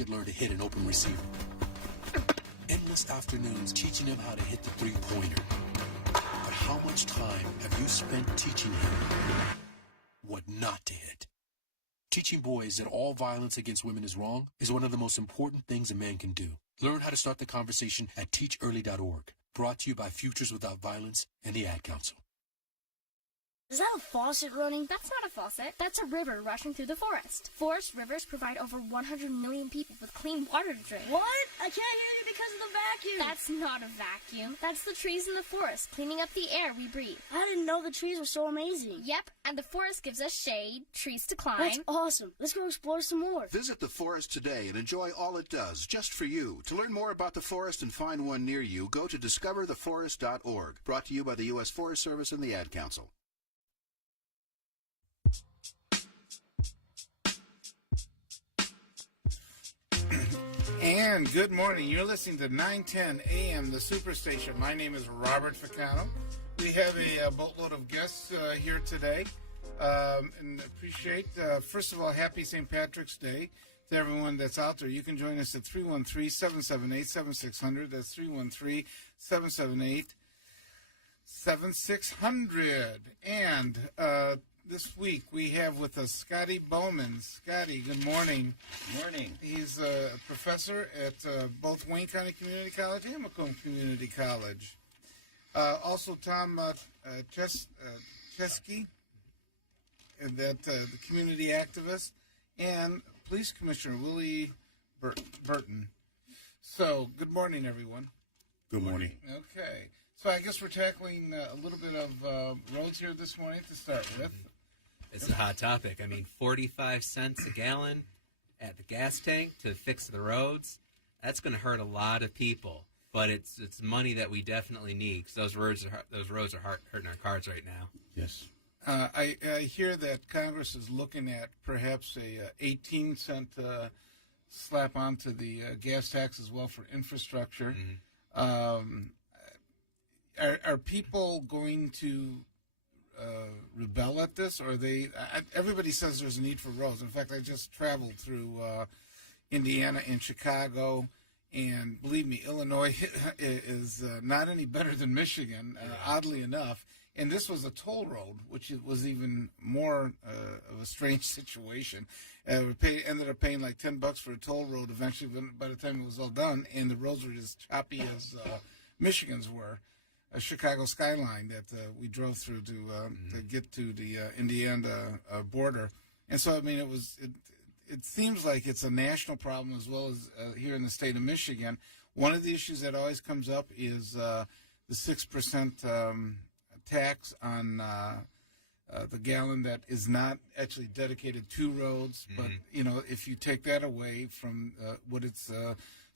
could learn to hit an open receiver. Endless afternoons teaching him how to hit the three-pointer. But how much time have you spent teaching him what not to hit? Teaching boys that all violence against women is wrong is one of the most important things a man can do. Learn how to start the conversation at teachearly.org. Brought to you by Futures Without Violence and the Ad Council. Is that a faucet running? That's not a faucet. That's a river rushing through the forest. Forest rivers provide over 100 million people with clean water to drink. What? I can't hear you because of the vacuum. That's not a vacuum. That's the trees in the forest cleaning up the air we breathe. I didn't know the trees were so amazing. Yep, and the forest gives us shade, trees to climb. That's awesome. Let's go explore some more. Visit the forest today and enjoy all it does, just for you. To learn more about the forest and find one near you, go to discovertheforest.org. Brought to you by the U.S. Forest Service and the Ad Council. And good morning. You're listening to 910 AM, the Superstation. My name is Robert Ficano. We have a boatload of guests here today, and appreciate, first of all, happy St. Patrick's Day to everyone that's out there. You can join us at 313-778-7600. That's 313-778-7600. And this week we have with us Scotty Boman. Scotty, good morning. Good morning. He's a professor at both Wayne County Community College and Macomb Community College. Also, Tom Choske, that the community activist, and Police Commissioner Willie Burton. So, good morning, everyone. Good morning. Okay. So, I guess we're tackling a little bit of roads here this morning to start with. It's a hot topic. I mean, 45 cents a gallon at the gas tank to fix the roads, that's going to hurt a lot of people. But it's money that we definitely need, because those roads are hurting our cars right now. Yes. I hear that Congress is looking at perhaps a 18-cent slap onto the gas tax as well for infrastructure. Mm-hmm. Are people going to rebel at this, or are they? Everybody says there's a need for roads. In fact, I just traveled through Indiana and Chicago, and believe me, Illinois is not any better than Michigan, oddly enough. And this was a toll road, which was even more of a strange situation. We ended up paying like $10 for a toll road eventually, by the time it was all done, and the roads were as choppy as Michigan's were. A Chicago skyline that we drove through to get to the Indiana border. And so, I mean, it seems like it's a national problem as well as here in the state of Michigan. One of the issues that always comes up is the 6% tax on the gallon that is not actually dedicated to roads. Mm-hmm. But, you know, if you take that away from what it's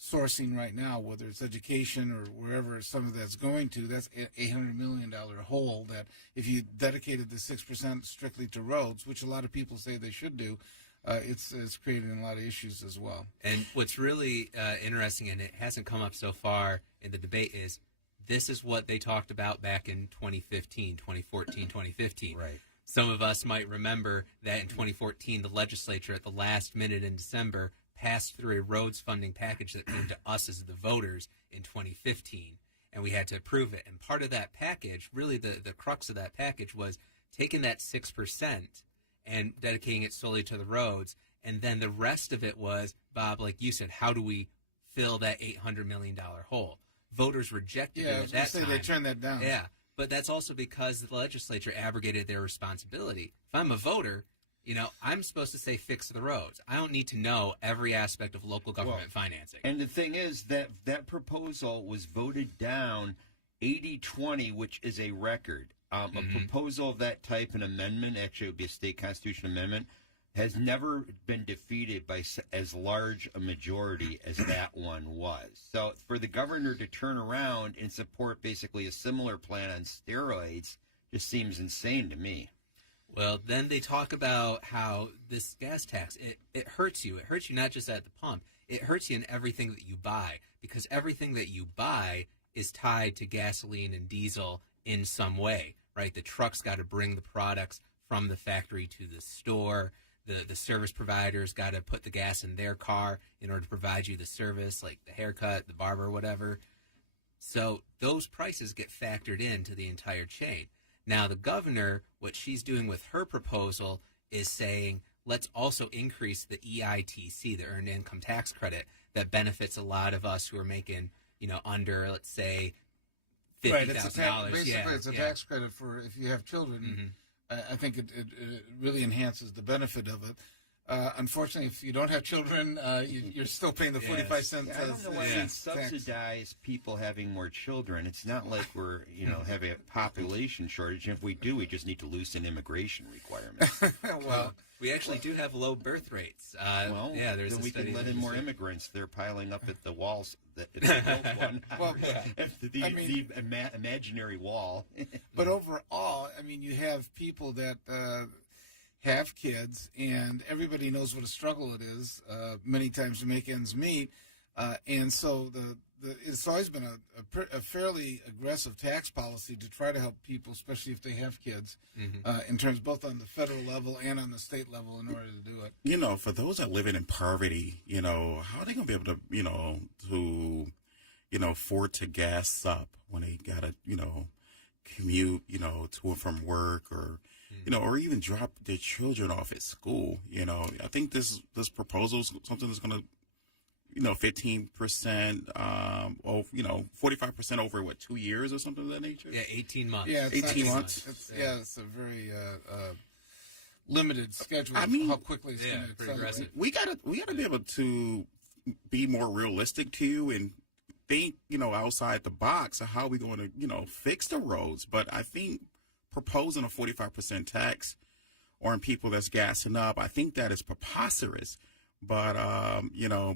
sourcing right now, whether it's education or wherever some of that's going to, that's an $800 million hole that if you dedicated the 6% strictly to roads, which a lot of people say they should do, it's creating a lot of issues as well. And what's really interesting, and it hasn't come up so far in the debate, is this is what they talked about back in 2015, 2014, 2015. Right. Some of us might remember that in 2014, the legislature at the last minute in December passed through a roads funding package that came to us as the voters in 2015, and we had to approve it. And part of that package, really the crux of that package, was taking that 6% and dedicating it solely to the roads, and then the rest of it was, Bob, like you said, how do we fill that $800 million hole? Voters rejected it at that time. They turned that down. Yeah, but that's also because the legislature abrogated their responsibility. If I'm a voter, you know, I'm supposed to say fix the roads. I don't need to know every aspect of local government financing. And the thing is that proposal was voted down 80-20, which is a record. A proposal of that type, an amendment, actually it would be a state constitution amendment, has never been defeated by as large a majority as that one was. So for the governor to turn around and support basically a similar plan on steroids just seems insane to me. Well, then they talk about how this gas tax, it hurts you. It hurts you not just at the pump. It hurts you in everything that you buy, because everything that you buy is tied to gasoline and diesel in some way, right? The truck's got to bring the products from the factory to the store. the service provider's got to put the gas in their car in order to provide you the service, like the haircut, the barber, whatever. So those prices get factored into the entire chain. Now, the governor, what she's doing with her proposal is saying, let's also increase the EITC, the Earned Income Tax Credit, that benefits a lot of us who are making, under, let's say, $50,000. Right, it's a tax credit for if you have children. I think it really enhances the benefit of it. Unfortunately, if you don't have children, you're still paying the 45 cents. I don't know why we subsidize people having more children. It's not like we're, have a population shortage. And if we do, we just need to loosen immigration requirements. Well, we actually do have low birth rates. There's then a we study can let that in more just- immigrants. They're piling up at the walls. The imaginary wall. But overall, you have people that have kids, and everybody knows what a struggle it is many times to make ends meet. And so it's always been a fairly aggressive tax policy to try to help people, especially if they have kids, in terms both on the federal level and on the state level in order to do it. For those that live in poverty, how are they going to be able to, afford to gas up when they got to, commute, to and from work or, or even drop their children off at school. I think this proposal is something that's going to, 15%, 45% over 2 years or something of that nature? Yeah, 18 months. Yeah, 18 months. It's a very limited schedule. How quickly it's going to accelerate. Aggressive. We gotta be able to be more realistic too and think, outside the box of how we're going to, fix the roads. But I think proposing a 45% tax on people that's gassing up, I think that is preposterous. But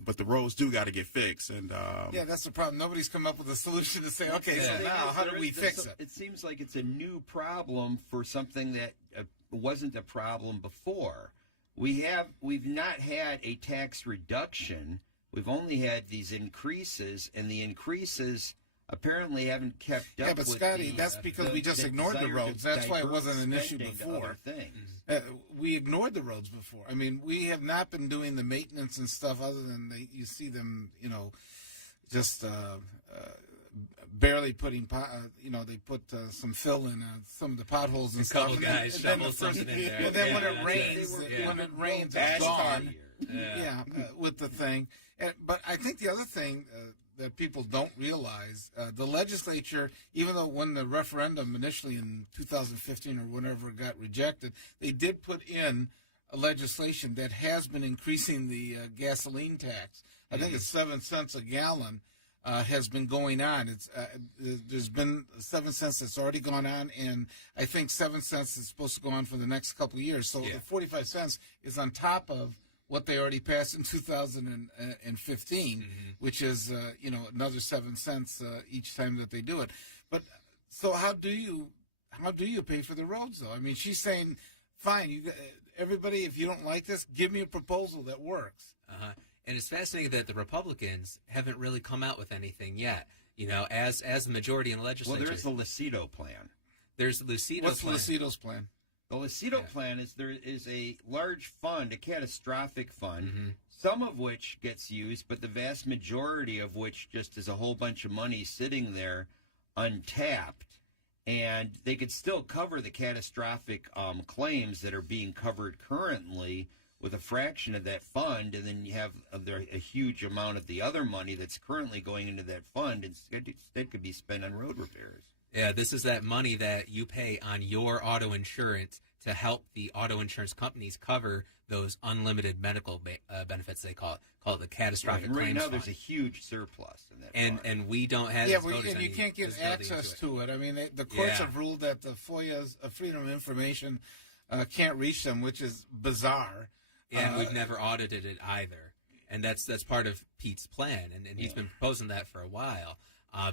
but the roads do got to get fixed, and that's the problem. Nobody's come up with a solution to say, okay, so now how do we fix it? It seems like it's a new problem for something that wasn't a problem before. We've not had a tax reduction. We've only had these increases, and the increases apparently haven't kept up. Yeah, but Scotty, that's because we just ignored the roads. That's why it wasn't an issue before. We ignored the roads before. We have not been doing the maintenance and stuff other than you see them, just barely putting, they put some fill in some of the potholes and stuff. A couple guys shovel something in there. And then when it rains, it's gone. With the thing. But I think the other thing that people don't realize, the legislature, even though when the referendum initially in 2015 or whenever it got rejected, they did put in a legislation that has been increasing the gasoline tax. I think it's 7 cents a gallon has been going on. There's been 7 cents that's already gone on, and I think 7 cents is supposed to go on for the next couple of years. So the 45 cents is on top of what they already passed in 2015, which is another 7 cents each time that they do it. But so how do you pay for the roads though? She's saying, fine, everybody, if you don't like this, give me a proposal that works. And it's fascinating that the Republicans haven't really come out with anything yet. As the majority in the legislature. Well, there's the Lucido plan. There's the Lucido What's plan. Lucido's plan? The Lucido plan is there is a large fund, a catastrophic fund, some of which gets used, but the vast majority of which just is a whole bunch of money sitting there untapped. And they could still cover the catastrophic claims that are being covered currently with a fraction of that fund, and then you have a huge amount of the other money that's currently going into that fund instead could be spent on road repairs. Yeah, this is that money that you pay on your auto insurance to help the auto insurance companies cover those unlimited medical benefits, they call it the catastrophic right claims now fund. There's a huge surplus in that fund. And we don't have and you can't get access to it. The courts have ruled that the FOIA's Freedom of Information can't reach them, which is bizarre. Yeah, and we've never audited it either. And that's part of Pete's plan, and he's been proposing that for a while.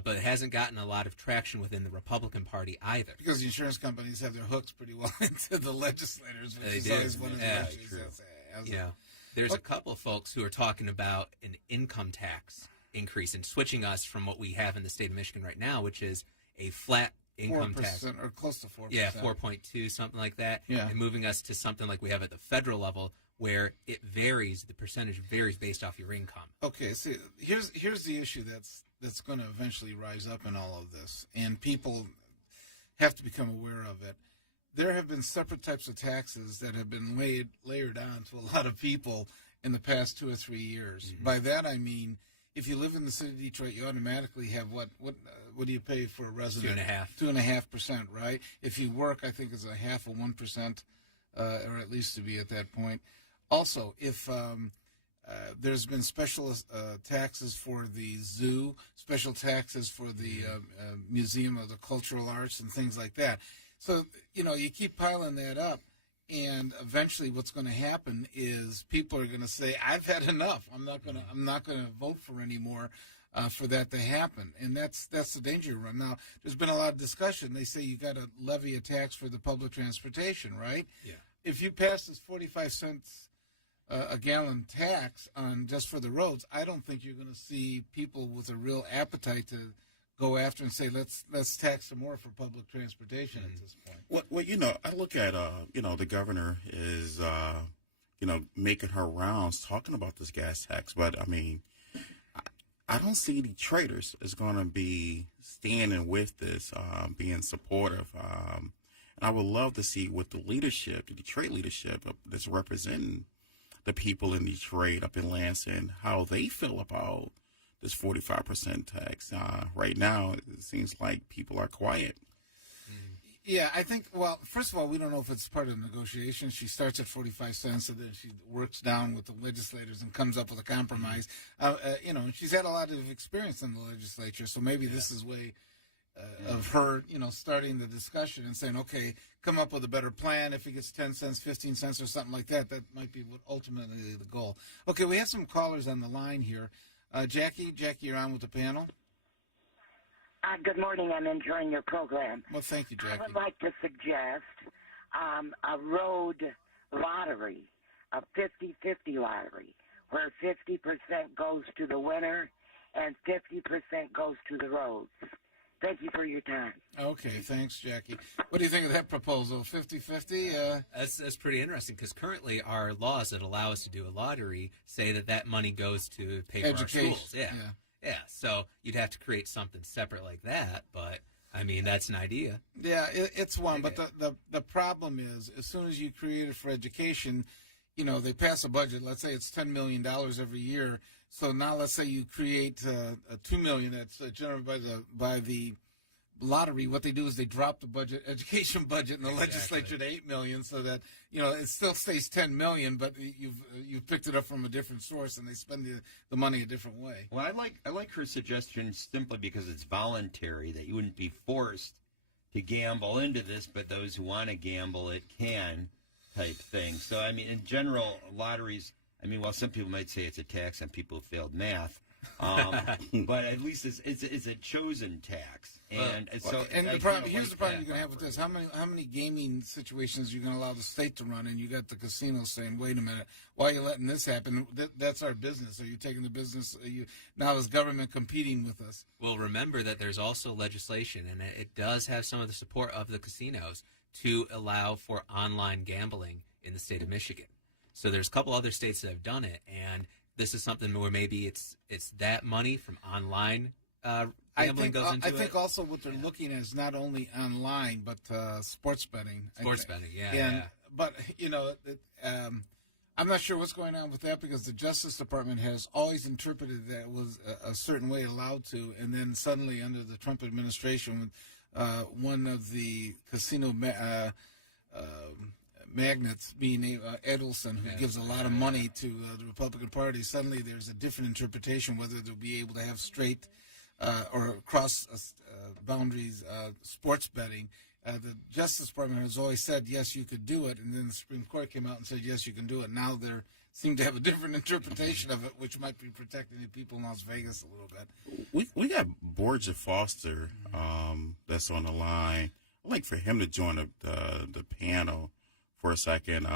But it hasn't gotten a lot of traction within the Republican Party either. Because the insurance companies have their hooks pretty well into the legislators, which is always one of the issues. There's a couple of folks who are talking about an income tax increase and switching us from what we have in the state of Michigan right now, which is a flat income 4% tax. or close to 4%. Yeah, 4.2, something like that. Yeah. And moving us to something like we have at the federal level, where it varies, the percentage varies based off your income. Okay, see, here's the issue that's going to eventually rise up in all of this, and people have to become aware of it. There have been separate types of taxes that have been layered on to a lot of people in the past 2 or 3 years. Mm-hmm. By that I mean, if you live in the city of Detroit, you automatically have what do you pay for a resident? 2.5%, right? If you work, I think it's a 0.5%, or at least to be at that point. Also, if there's been special taxes for the zoo, special taxes for the Museum of the Cultural Arts and things like that. So, you keep piling that up, and eventually what's going to happen is people are going to say, I've had enough. I'm not going to vote for anymore for that to happen. And that's the danger you run. Now, there's been a lot of discussion. They say you got to levy a tax for the public transportation, right? Yeah. If you pass this 45 cents a gallon tax on just for the roads, I don't think you're going to see people with a real appetite to go after and say let's tax some more for public transportation at this point. Well, I look at the governor is making her rounds talking about this gas tax, but I mean, I don't see any traders is going to be standing with this, being supportive. And I would love to see what the Detroit leadership that's representing the people in Detroit, up in Lansing, how they feel about this 45% tax. Right now, it seems like people are quiet. Yeah, I think, well, first of all, we don't know if it's part of the negotiation. She starts at 45 cents, and then she works down with the legislators and comes up with a compromise. She's had a lot of experience in the legislature, so maybe this is way of her, starting the discussion and saying, okay, come up with a better plan. If it gets 10 cents, 15 cents, or something like that, that might be what ultimately the goal. Okay, we have some callers on the line here. Jackie, you're on with the panel. Good morning. I'm enjoying your program. Well, thank you, Jackie. I would like to suggest a road lottery, a 50-50 lottery, where 50% goes to the winner and 50% goes to the roads. Thank you for your time. Okay, thanks, Jackie. What do you think of that proposal, 50-50? That's pretty interesting, because currently our laws that allow us to do a lottery say that money goes to pay for our schools. Yeah, so you'd have to create something separate like that, but, I mean, that's an idea. Yeah, it's one, but the problem is, as soon as you create it for education, they pass a budget. Let's say it's $10 million every year. So now let's say you create a $2 million that's generated by the lottery. What they do is they drop the education budget in the legislature to $8 million, so that it still stays $10 million, but you've picked it up from a different source, and they spend the money a different way. Well, I like her suggestion simply because it's voluntary, that you wouldn't be forced to gamble into this, but those who want to gamble it can, type thing. So I mean, in general, lotteries. I mean, while some people might say it's a tax on people who failed math, but at least it's a chosen tax. And the problem, here's the problem you're going to have with this. How many gaming situations are you going to allow the state to run, and you got the casinos saying, wait a minute, why are you letting this happen? That's our business. Are you taking the business? Now is government competing with us? Well, remember that there's also legislation, and it does have some of the support of the casinos to allow for online gambling in the state of Michigan. So there's a couple other states that have done it, and this is something where maybe it's that money from online gambling goes into it. I think also what they're looking at is not only online, but sports betting. But, I'm not sure what's going on with that, because the Justice Department has always interpreted that it was a certain way allowed to, and then suddenly under the Trump administration, one of the casino magnates, being Edelson, who gives a lot of money to the Republican Party, suddenly there's a different interpretation whether they'll be able to have straight or cross boundaries sports betting. The Justice Department has always said, yes, you could do it, and then the Supreme Court came out and said, yes, you can do it. Now they seem to have a different interpretation of it, which might be protecting the people in Las Vegas a little bit. We got Borgia Foster that's on the line. I'd like for him to join the panel for a second.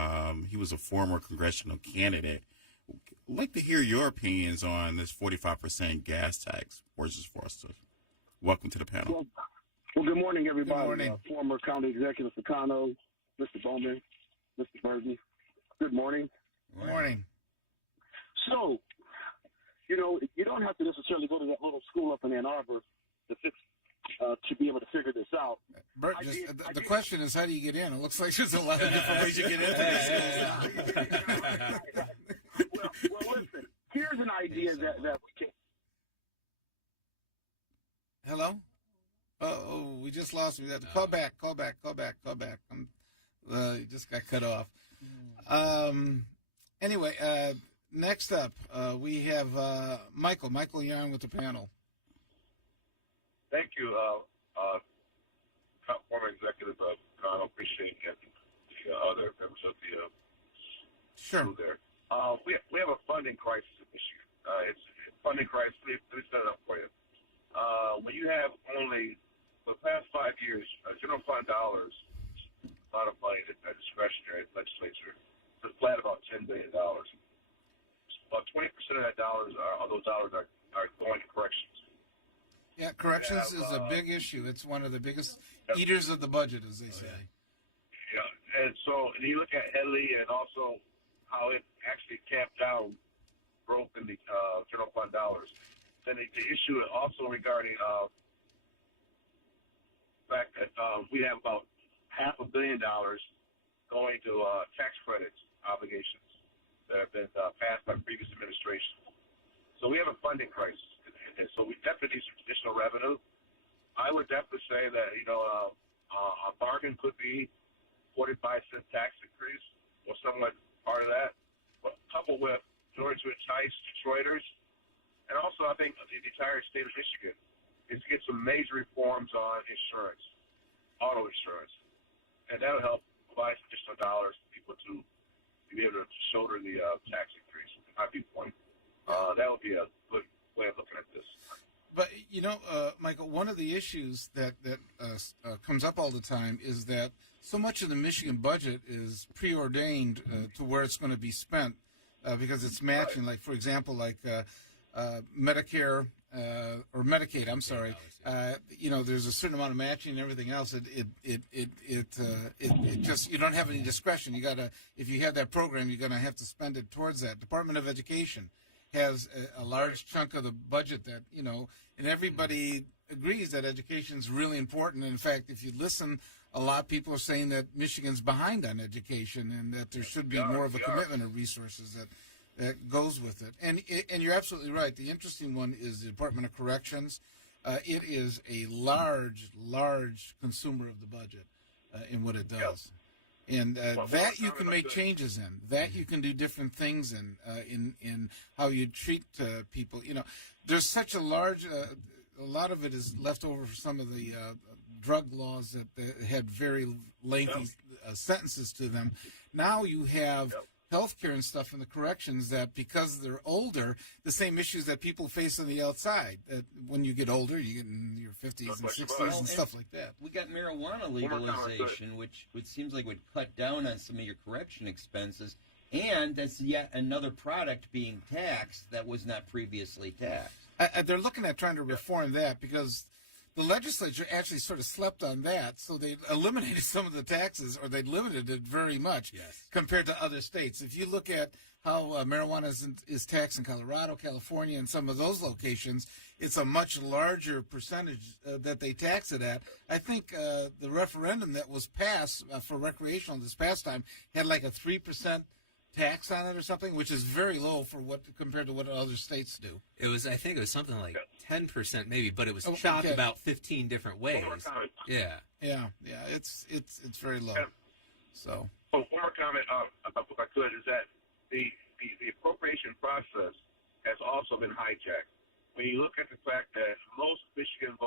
He was a former congressional candidate. I'd like to hear your opinions on this 45% gas tax, Borgia Foster. Welcome to the panel. Well, good morning, everybody. Good morning. Former County Executive Ficano, Mr. Boman, Mr. Burton. Good morning. Morning. So, you don't have to necessarily go to that little school up in Ann Arbor to be able to figure this out. Bert, the question is, how do you get in? It looks like there's a lot of different ways you get into this school. Well, listen, here's an idea that we can. Hello? Oh, we just lost you. We have to call back. You just got cut off. Anyway, next up, we have Michael. Michael, you're on with the panel. Thank you, former executive of Ficano. Appreciate it. The other members of the Sure. there. We have a funding crisis in Michigan. It's a funding crisis. Let me set it up for you. When you have only, for the past 5 years, general fund dollars, a lot of money that discretionary legislature, it's flat about $10 billion. About 20% of that those dollars are going to corrections. Yeah, corrections is a big issue. It's one of the biggest eaters of the budget, as they say. Yeah, and you look at Headley and also how it actually capped down growth in the general fund dollars. Then the issue also regarding the fact that we have about $500 million going to tax credits obligations that have been passed by previous administrations. So we have a funding crisis. And so we definitely need some additional revenue. I would definitely say that, a bargain could be 45-cent tax increase or somewhat part of that, but coupled with, in order to entice Detroiters, and also I think the entire state of Michigan, is to get some major reforms on insurance, auto insurance. And that will help provide some additional dollars for people to be able to shoulder the tax increase, in my viewpoint. That would be a good way of looking at this. But, Michael, one of the issues that comes up all the time is that so much of the Michigan budget is preordained to where it's going to be spent because it's matching. Like, for example, Medicare or Medicaid, I'm sorry. There's a certain amount of matching and everything else. It just, you don't have any discretion. You gotta, if you have that program, you're going to have to spend it towards that. Department of Education has a large chunk of the budget that, and everybody agrees that education is really important. And in fact, if you listen, a lot of people are saying that Michigan's behind on education and that there should be more of a commitment of resources that goes with it. And you're absolutely right. The interesting one is the Department of Corrections. It is a large consumer of the budget in what it does. And that you can make changes in. That you can do different things in how you treat people. There's such a large, a lot of it is left over for some of the drug laws that had very lengthy sentences to them. Now you have healthcare and stuff in the corrections that, because they're older, the same issues that people face on the outside. That when you get older, you get in your 50s and 60s and stuff like that. We got marijuana legalization, which seems like would cut down on some of your correction expenses, and that's yet another product being taxed that was not previously taxed. They're looking at trying to reform that because the legislature actually sort of slept on that, so they eliminated some of the taxes, or they limited it very much compared to other states. If you look at how marijuana is taxed in Colorado, California, and some of those locations, it's a much larger percentage that they tax it at. I think the referendum that was passed for recreational this past time had like a 3% tax on it or something, which is very low for compared to what other states do. I think it was something like 10% maybe, but it was chopped about 15 different ways. Yeah. It's very low. So. One more comment, if I could, is that the appropriation process has also been hijacked. When you look at the fact that most Michigan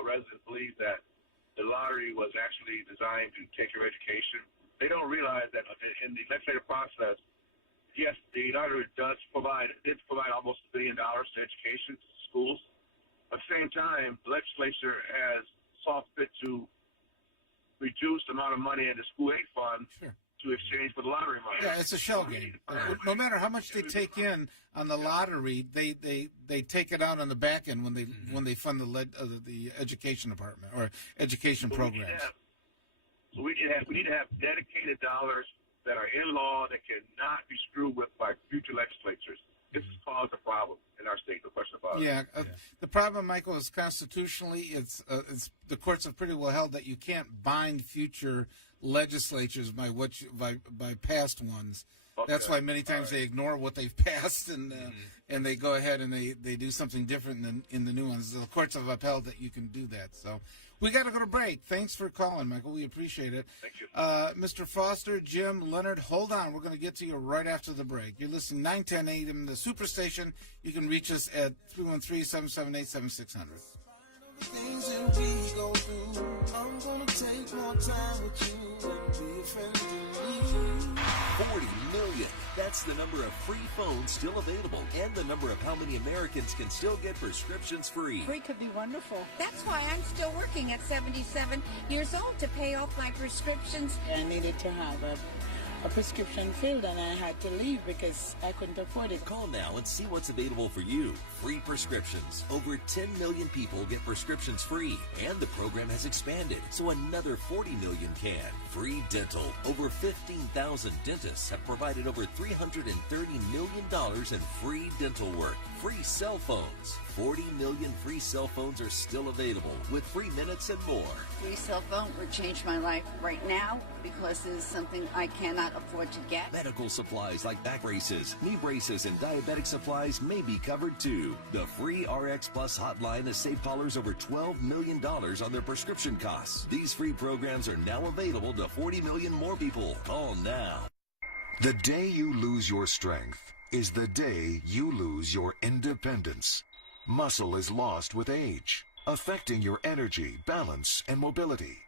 residents believe that the lottery was actually designed to take your education, they don't realize that in the legislative process, yes, the lottery did provide almost $1 billion to education, to schools. At the same time, the legislature has saw fit to reduce the amount of money in the school aid fund to exchange for the lottery money. Yeah, it's a shell game. No matter how much they take in on the lottery, they take it out on the back end when they fund the education department or education programs. So we need to have dedicated dollars that are in law that cannot be screwed with by future legislatures. This has caused a problem in our state, no question about it. Yeah, the problem, Michael, is constitutionally, it's the courts have pretty well held that you can't bind future legislatures by by past ones. Okay. That's why many times they ignore what they've passed and they go ahead and they do something different in the new ones. The courts have upheld that you can do that. So we got to go to break. Thanks for calling, Michael. We appreciate it. Thank you. Mr. Foster, Jim, Leonard, hold on. We're going to get to you right after the break. You're listening 910 AM, the Superstation. You can reach us at 313-778-7600. Things that we go through, I'm gonna take more time with you and be a friend to me. 40 million. That's the number of free phones still available and the number of how many Americans can still get prescriptions free. Free could be wonderful. That's why I'm still working at 77 years old to pay off my prescriptions. I needed to have a prescription filled and I had to leave because I couldn't afford it. Call now and see what's available for you. Free prescriptions. Over 10 million people get prescriptions free, and the program has expanded, so another 40 million can. Free dental. Over 15,000 dentists have provided over $330 million in free dental work. Free cell phones. 40 million free cell phones are still available with free minutes and more. Free cell phone would change my life right now because it is something I cannot afford to get. Medical supplies like back braces, knee braces, and diabetic supplies may be covered too. The free RX Plus hotline has saved callers over $12 million on their prescription costs. These free programs are now available to 40 million more people. Call now. The day you lose your strength is the day you lose your independence. Muscle is lost with age, affecting your energy, balance, and mobility.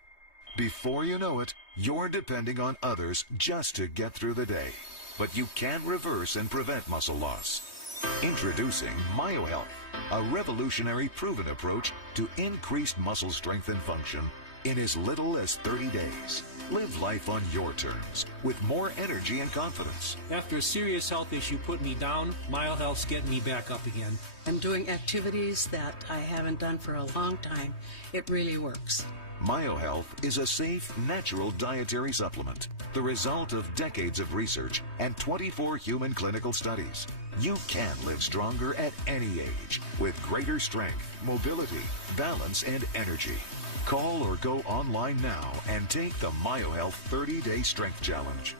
Before you know it, you're depending on others just to get through the day. But you can't reverse and prevent muscle loss. Introducing MyoHealth, a revolutionary proven approach to increased muscle strength and function in as little as 30 days. Live life on your terms with more energy and confidence. After a serious health issue put me down, MyoHealth's getting me back up again. I'm doing activities that I haven't done for a long time. It really works. MyoHealth is a safe, natural dietary supplement, the result of decades of research and 24 human clinical studies. You can live stronger at any age with greater strength, mobility, balance, and energy. Call or go online now and take the MyoHealth 30-Day Strength Challenge.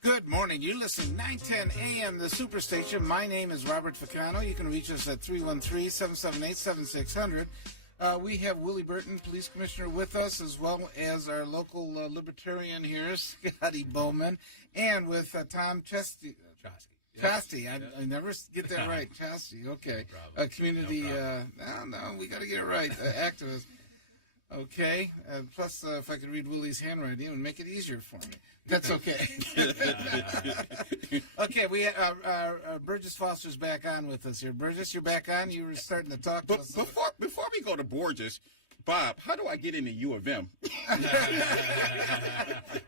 Good morning. You're listening 910 AM, the Superstation. My name is Robert Ficano. You can reach us at 313-778-7600. We have Willie Burton, police commissioner, with us, as well as our local Libertarian here, Scotty Boman, and with Tom Choske. Choske. I never get that right. Choske. Okay. Community. No, we got to get it right. Activist. Okay. Plus, if I could read Willie's handwriting, it would make it easier for me. That's okay. Okay, we Burgess Foster's back on with us here. Burgess, you're back on. You were starting to talk to us. Before we go to Burgess, Bob, how do I get into U of M?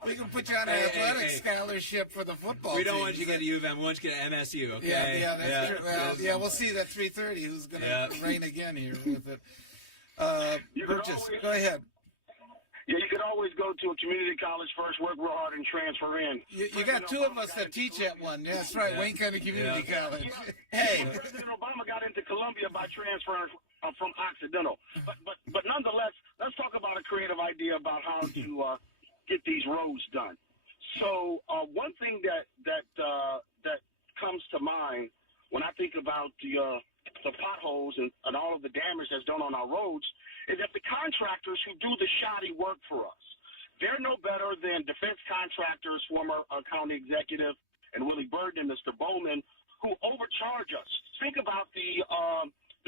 We can put you on an athletic scholarship for the football We don't team. want you to get to U of M. We want you to get to MSU, okay? Yeah, that's true. Well, yeah, we'll see that 3:30 who's going to reign again here with it. Burgess, go ahead. Yeah, you could always go to a community college first, work real hard, and transfer in. You got two of us that teach at one. Yeah, that's right, Wayne County Community College. Hey, President Obama got into Columbia by transferring from Occidental. But nonetheless, let's talk about a creative idea about how to get these roads done. So one thing that comes to mind when I think about the potholes and all of the damage that's done on our roads is that the contractors who do the shoddy work for us, they're no better than defense contractors, former county executive, and Willie Burton and Mr. Boman, who overcharge us. Think about the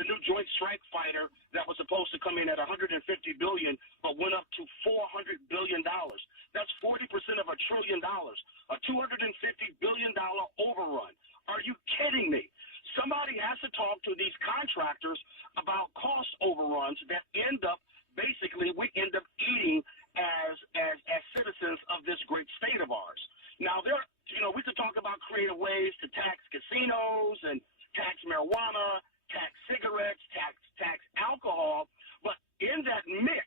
new Joint Strike Fighter that was supposed to come in at $150 billion, but went up to $400 billion. That's 40% of $1 trillion, a $250 billion overrun. Are you kidding me? Somebody has to talk to these contractors about cost overruns that end up, basically, we end up eating as citizens of this great state of ours. Now, we could talk about creative ways to tax casinos and tax marijuana, tax cigarettes, tax alcohol, but in that mix,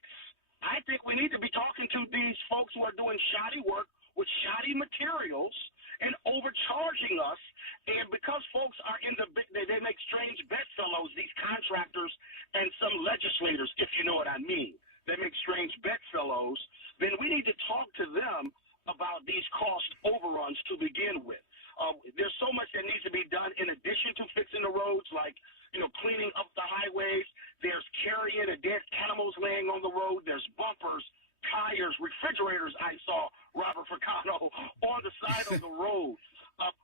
I I think we need to be talking to these folks who are doing shoddy work with shoddy materials and overcharging us. And because folks are they make strange bedfellows, these contractors and some legislators, if you know what I mean. They make strange bedfellows. Then we need to talk to them about these cost overruns to begin with. There's so much that needs to be done in addition to fixing the roads, like, cleaning up the highways. There's carrying of dead animals laying on the road. There's bumpers, tires, refrigerators I saw, Robert Ficano, on the side of the road.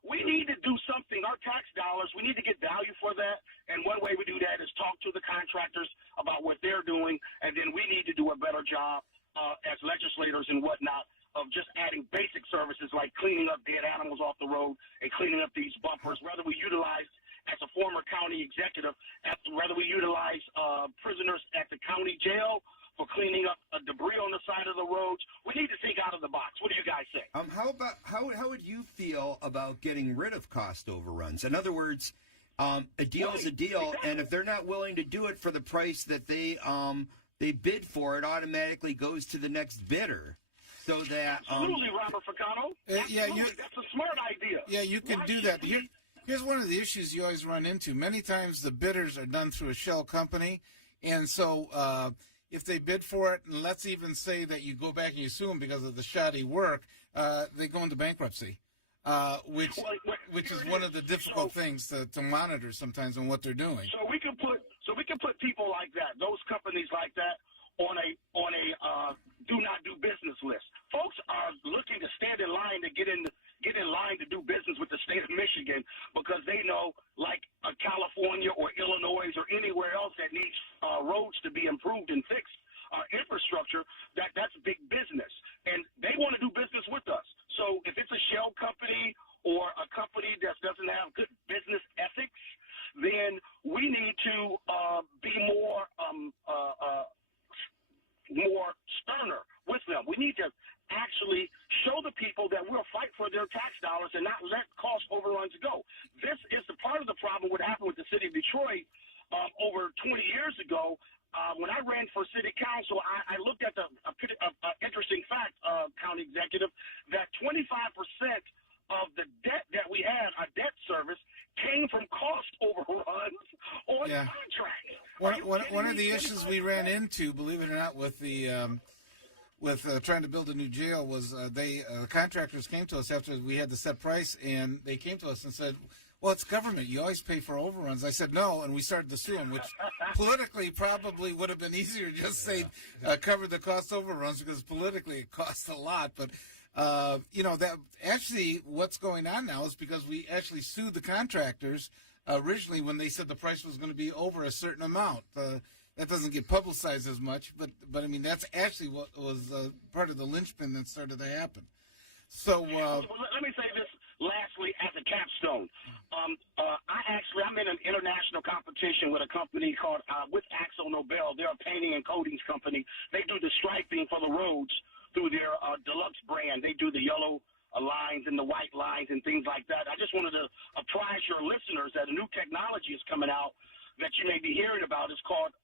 We need to do something. Our tax dollars, we need to get value for that. And one way we do that is talk to the contractors about what they're doing. And then we need to do a better job as legislators and whatnot of just adding basic services like cleaning up dead animals off the road and cleaning up these bumpers, whether we utilize, as a former county executive, whether we utilize prisoners at the county jail for cleaning up debris on the side of the roads. We need to think out of the box. What do you guys say? How would you feel about getting rid of cost overruns? In other words, a deal is a deal, and if they're not willing to do it for the price that they bid for, it automatically goes to the next bidder. So that absolutely, Robert Ficano. That's a smart idea. Yeah, you can do that. Here's one of the issues you always run into. Many times the bidders are done through a shell company, and so if they bid for it, and let's even say that you go back and you sue them because of the shoddy work, they go into bankruptcy, which is one of the difficult things to monitor sometimes on what they're doing. So we can put people like that, those companies like that, on a do not do business list. Folks are looking to stand in line to get in line to do business with the state of Michigan because they know, like California or Illinois or anywhere else that needs roads to be improved and fixed, infrastructure, that's big business. And they want to do business with us. So if it's a shell company or a company that doesn't have good business ethics, then we need to be more sterner with them. We need to actually show the people that we'll fight for their tax dollars and not let cost overruns go. This is the part of the problem what happened with the city of Detroit over 20 years ago. When I ran for city council, I looked at the interesting fact, county executive, that 25% of the debt that we had, our debt service, came from cost overruns on contracts. One of the issues we ran into, believe it or not, with the trying to build a new jail was contractors came to us after we had the set price, and they came to us and said, well, it's government. You always pay for overruns. I said, no, and we started to sue them, which politically probably would have been easier to just say cover the cost overruns because politically it costs a lot. But, that actually what's going on now is because we actually sued the contractors originally when they said the price was going to be over a certain amount. That doesn't get publicized as much, but I mean, that's actually what was part of the linchpin that started to happen. So let me say this lastly as a capstone. I'm in an international competition with a company called with Axel Nobel. They're a painting and coatings company. They do the striping for the roads through their deluxe brand. They do the yellow lines and the white lines and things like that. I just wanted to apprise your listeners that a new technology is coming out that you may be hearing about. It's called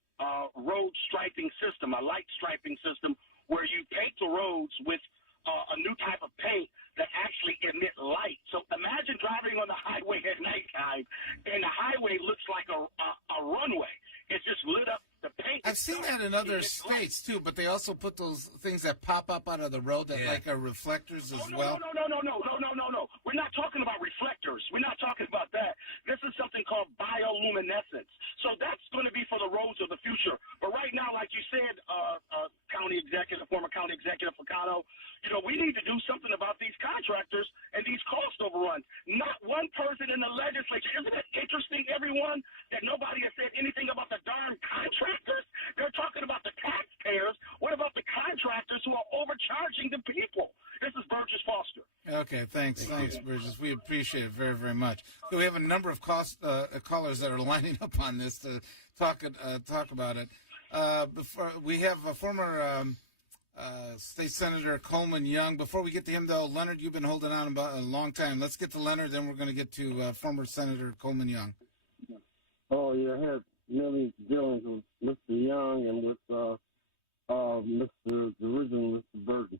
road striping system, a light striping system, where you paint the roads with a new type of paint that actually emit light. So imagine driving on the highway at nighttime, and the highway looks like a runway. It's just lit up. The paint. I've seen that in other states too, but they also put those things that pop up out of the road that like are reflectors as well. No. We're not talking about reflectors. We're not talking about that. This is something called bioluminescence. So that's going to be for the roads of the future. But right now, like you said, former county executive Ficano, we need to do something about these contractors and these cost overruns. Not one person in the legislature. Isn't it interesting, everyone, that nobody has said anything about the darn contractors? They're talking about the taxpayers. What about the contractors who are overcharging the people? This is Burgess Foster. Okay, thanks, Burgess. We appreciate it very, very much. So we have a number of callers that are lining up on this to talk about it. We have a former State Senator Coleman Young. Before we get to him, though, Leonard, you've been holding on about a long time. Let's get to Leonard, then we're going to get to former Senator Coleman Young. Oh, yeah, I had many dealings with Mr. Young and with the original Mr. Burton.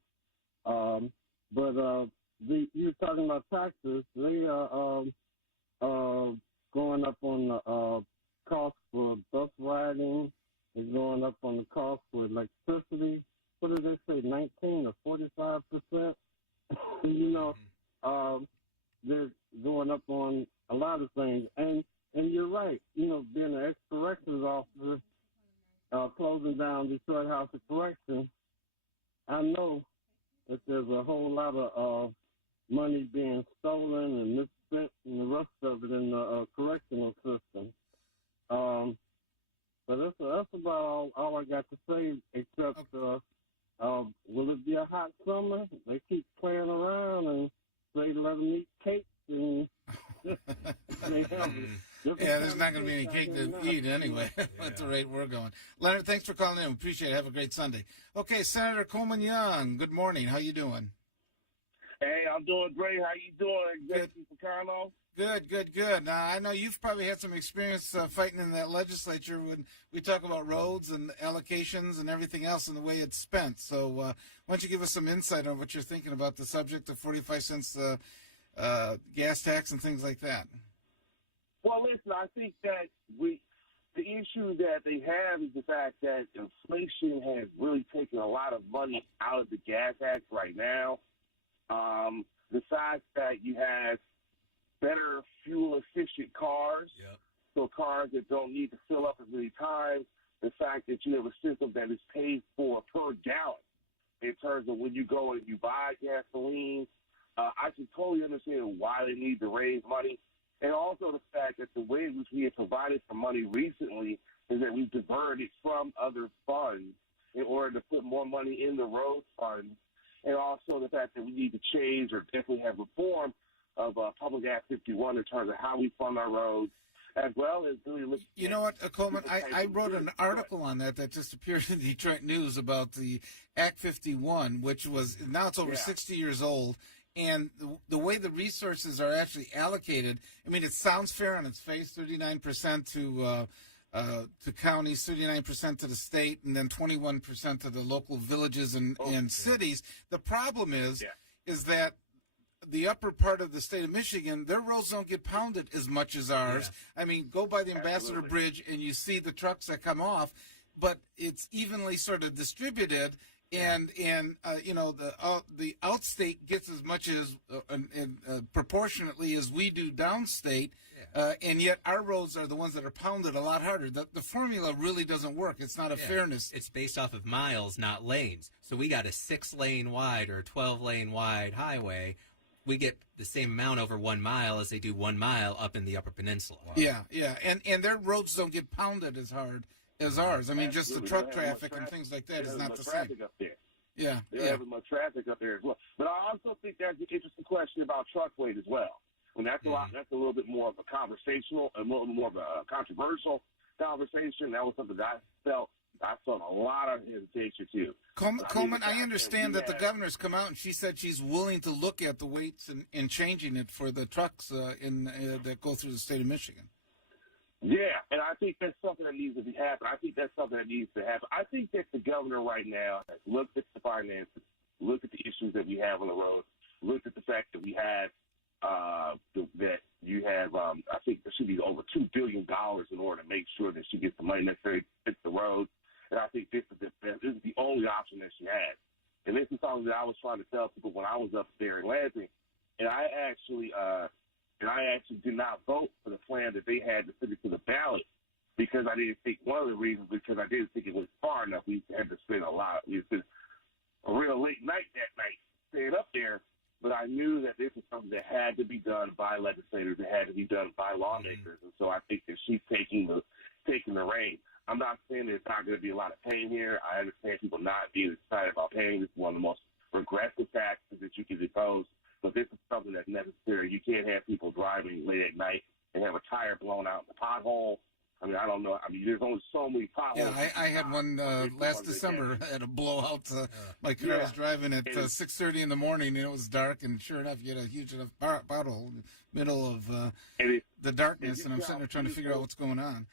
You were talking about taxes. They are going up on the cost for bus riding. They're going up on the cost for electricity. What did they say, 19 or 45%? They're going up on a lot of things. And you're right. Being an ex-corrections officer, closing down Detroit House of Correction, I know that there's a whole lot of money being stolen and misspent and the rest of it in the correctional system. But that's about all I got to say, except will it be a hot summer? They keep playing around and say let them eat cakes and they have yeah, there's not going to be any cake to eat anyway at the rate we're going. Leonard, thanks for calling in. Appreciate it. Have a great Sunday. Okay, Senator Coleman Young, good morning. How you doing? Hey, I'm doing great. How you doing, Executive Ficano? Good. Now, I know you've probably had some experience fighting in that legislature when we talk about roads and allocations and everything else and the way it's spent. So why don't you give us some insight on what you're thinking about the subject of 45 cents gas tax and things like that? Well, listen, I think that the issue that they have is the fact that inflation has really taken a lot of money out of the gas tax right now. The fact that you have better fuel-efficient cars, so cars that don't need to fill up as many times, the fact that you have a system that is paid for per gallon in terms of when you go and you buy gasoline, I can totally understand why they need to raise money. And also the fact that the way in which we have provided for money recently is that we've diverted from other funds in order to put more money in the road fund. And also the fact that we need to change or definitely have reform of Public Act 51 in terms of how we fund our roads, as well as really look. You know what, Coleman, I wrote an article on that just appeared in the Detroit News about the Act 51, which was, now it's over 60 years old. And the way the resources are actually allocated, I mean, it sounds fair on its face, 39% to counties, 39% to the state, and then 21% to the local villages and cities. The problem is that the upper part of the state of Michigan, their roads don't get pounded as much as ours. I mean, go by the Ambassador Bridge and you see the trucks that come off, but it's evenly sort of distributed. And the outstate gets as much as proportionately as we do downstate, and yet our roads are the ones that are pounded a lot harder. The formula really doesn't work. It's not a fairness. It's based off of miles, not lanes. So we got a 6-lane wide or 12-lane wide highway. We get the same amount over 1 mile as they do 1 mile up in the Upper Peninsula. Yeah, and their roads don't get pounded as hard as ours. I mean, just the truck traffic and things like that is not the same. Up there. Yeah, they have much traffic up there as well. But I also think that's an interesting question about truck weight as well. And that's that's a little bit more of a conversational, a little more of a controversial conversation. That was something that I felt a lot of hesitation to. Coleman, I understand that the governor's come out and she said she's willing to look at the weights and changing it for the trucks that go through the state of Michigan. Yeah, and I think that's something that needs to be happening. I think that's something that needs to happen. I think that the governor right now has looked at the finances, looked at the issues that we have on the road, looked at the fact that we have I think there should be over $2 billion in order to make sure that she gets the money necessary to fix the road. And I think this is the only option that she has. And this is something that I was trying to tell people when I was up there in Lansing. And I actually did not vote for the plan that they had to put it to the ballot because I didn't think, one of the reasons, because I didn't think it was far enough. We had to spend we spent a real late night that night staying up there. But I knew that this was something that had to be done by legislators. It had to be done by lawmakers. And so I think that she's taking the reign. I'm not saying that it's not going to be a lot of pain here. I understand people not being excited about pain. It's one of the most regressive taxes that you can impose. But this is something that's necessary. You can't have people driving late at night and have a tire blown out in the pothole. I mean, I don't know. I mean, there's only so many potholes. Yeah, I had one last December at a blowout. My car was driving at 6:30 in the morning, and it was dark, and sure enough, you had a huge enough pothole in the middle of the darkness, and I'm sitting there trying to figure out what's going on.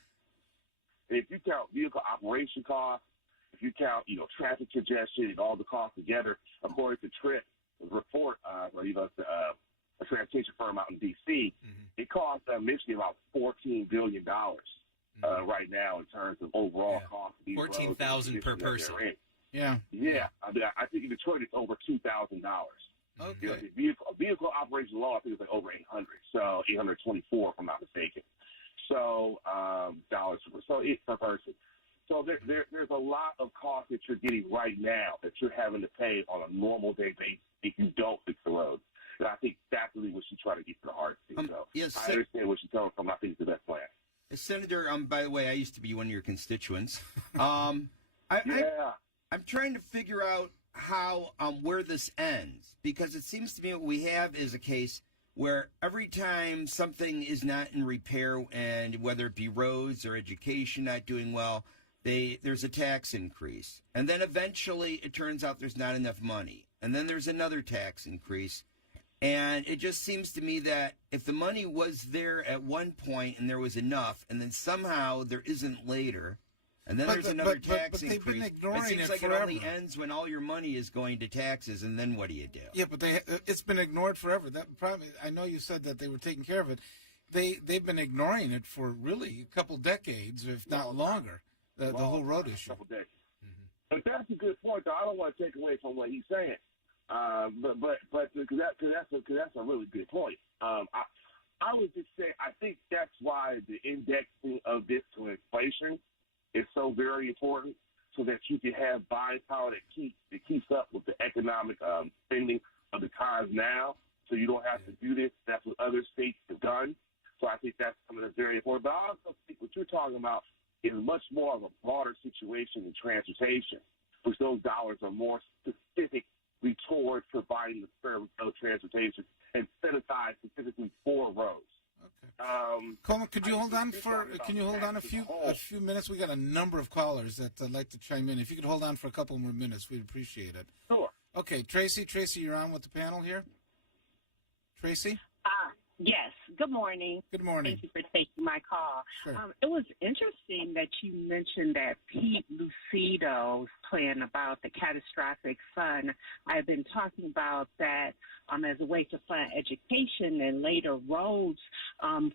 And if you count vehicle operation costs, if you count, traffic congestion and all the costs together, according to Trip report, a transportation firm out in D.C., it costs Michigan about $14 billion right now in terms of overall cost. Of these 14,000 per person. Yeah. I mean, I think in Detroit it's over $2,000. Okay. Vehicle operation law, I think it's like over 800, so 824 if I'm not mistaken. So dollars per person. So there's a lot of costs that you're getting right now that you're having to pay on a normal day basis if you don't fix the roads. And I think that's really what she's trying to get to the heart of. So yes, I understand what she's coming from. I think it's the best plan. Senator, by the way, I used to be one of your constituents. I'm trying to figure out how where this ends, because it seems to me what we have is a case where every time something is not in repair, and whether it be roads or education not doing well, there's a tax increase. And then eventually it turns out there's not enough money. And then there's another tax increase. And it just seems to me that if the money was there at one point and there was enough, and then somehow there isn't later, and then there's another tax increase, they've been ignoring it seems like forever. it only ends when all your money is going to taxes, and then what do you do? Yeah, but it's been ignored forever. That probably, I know you said that they were taking care of it. They've been ignoring it for really a couple decades, if not longer. The whole road issue. But that's a good point, though. I don't want to take away from what he's saying. But because that's a really good point. I would just say I think that's why the indexing of this to inflation is so very important, so that you can have buying power that keeps up with the economic spending of the times now. So you don't have to do this. That's what other states have done. So I think that's something that's very important. But I also think what you're talking about is much more of a broader situation in transportation, which those dollars are more specific towards providing the service of transportation and set aside specifically for roads. Okay. Coleman, could you hold on a few minutes? We got a number of callers that like to chime in. If you could hold on for a couple more minutes, we'd appreciate it. Sure. Okay, Tracy, you're on with the panel here. Tracy? Yes. Good morning. Good morning. Thank you for taking my call. Sure. It was interesting that you mentioned that Pete Lucido's plan about the catastrophic fund. I've been talking about that as a way to fund education and later roads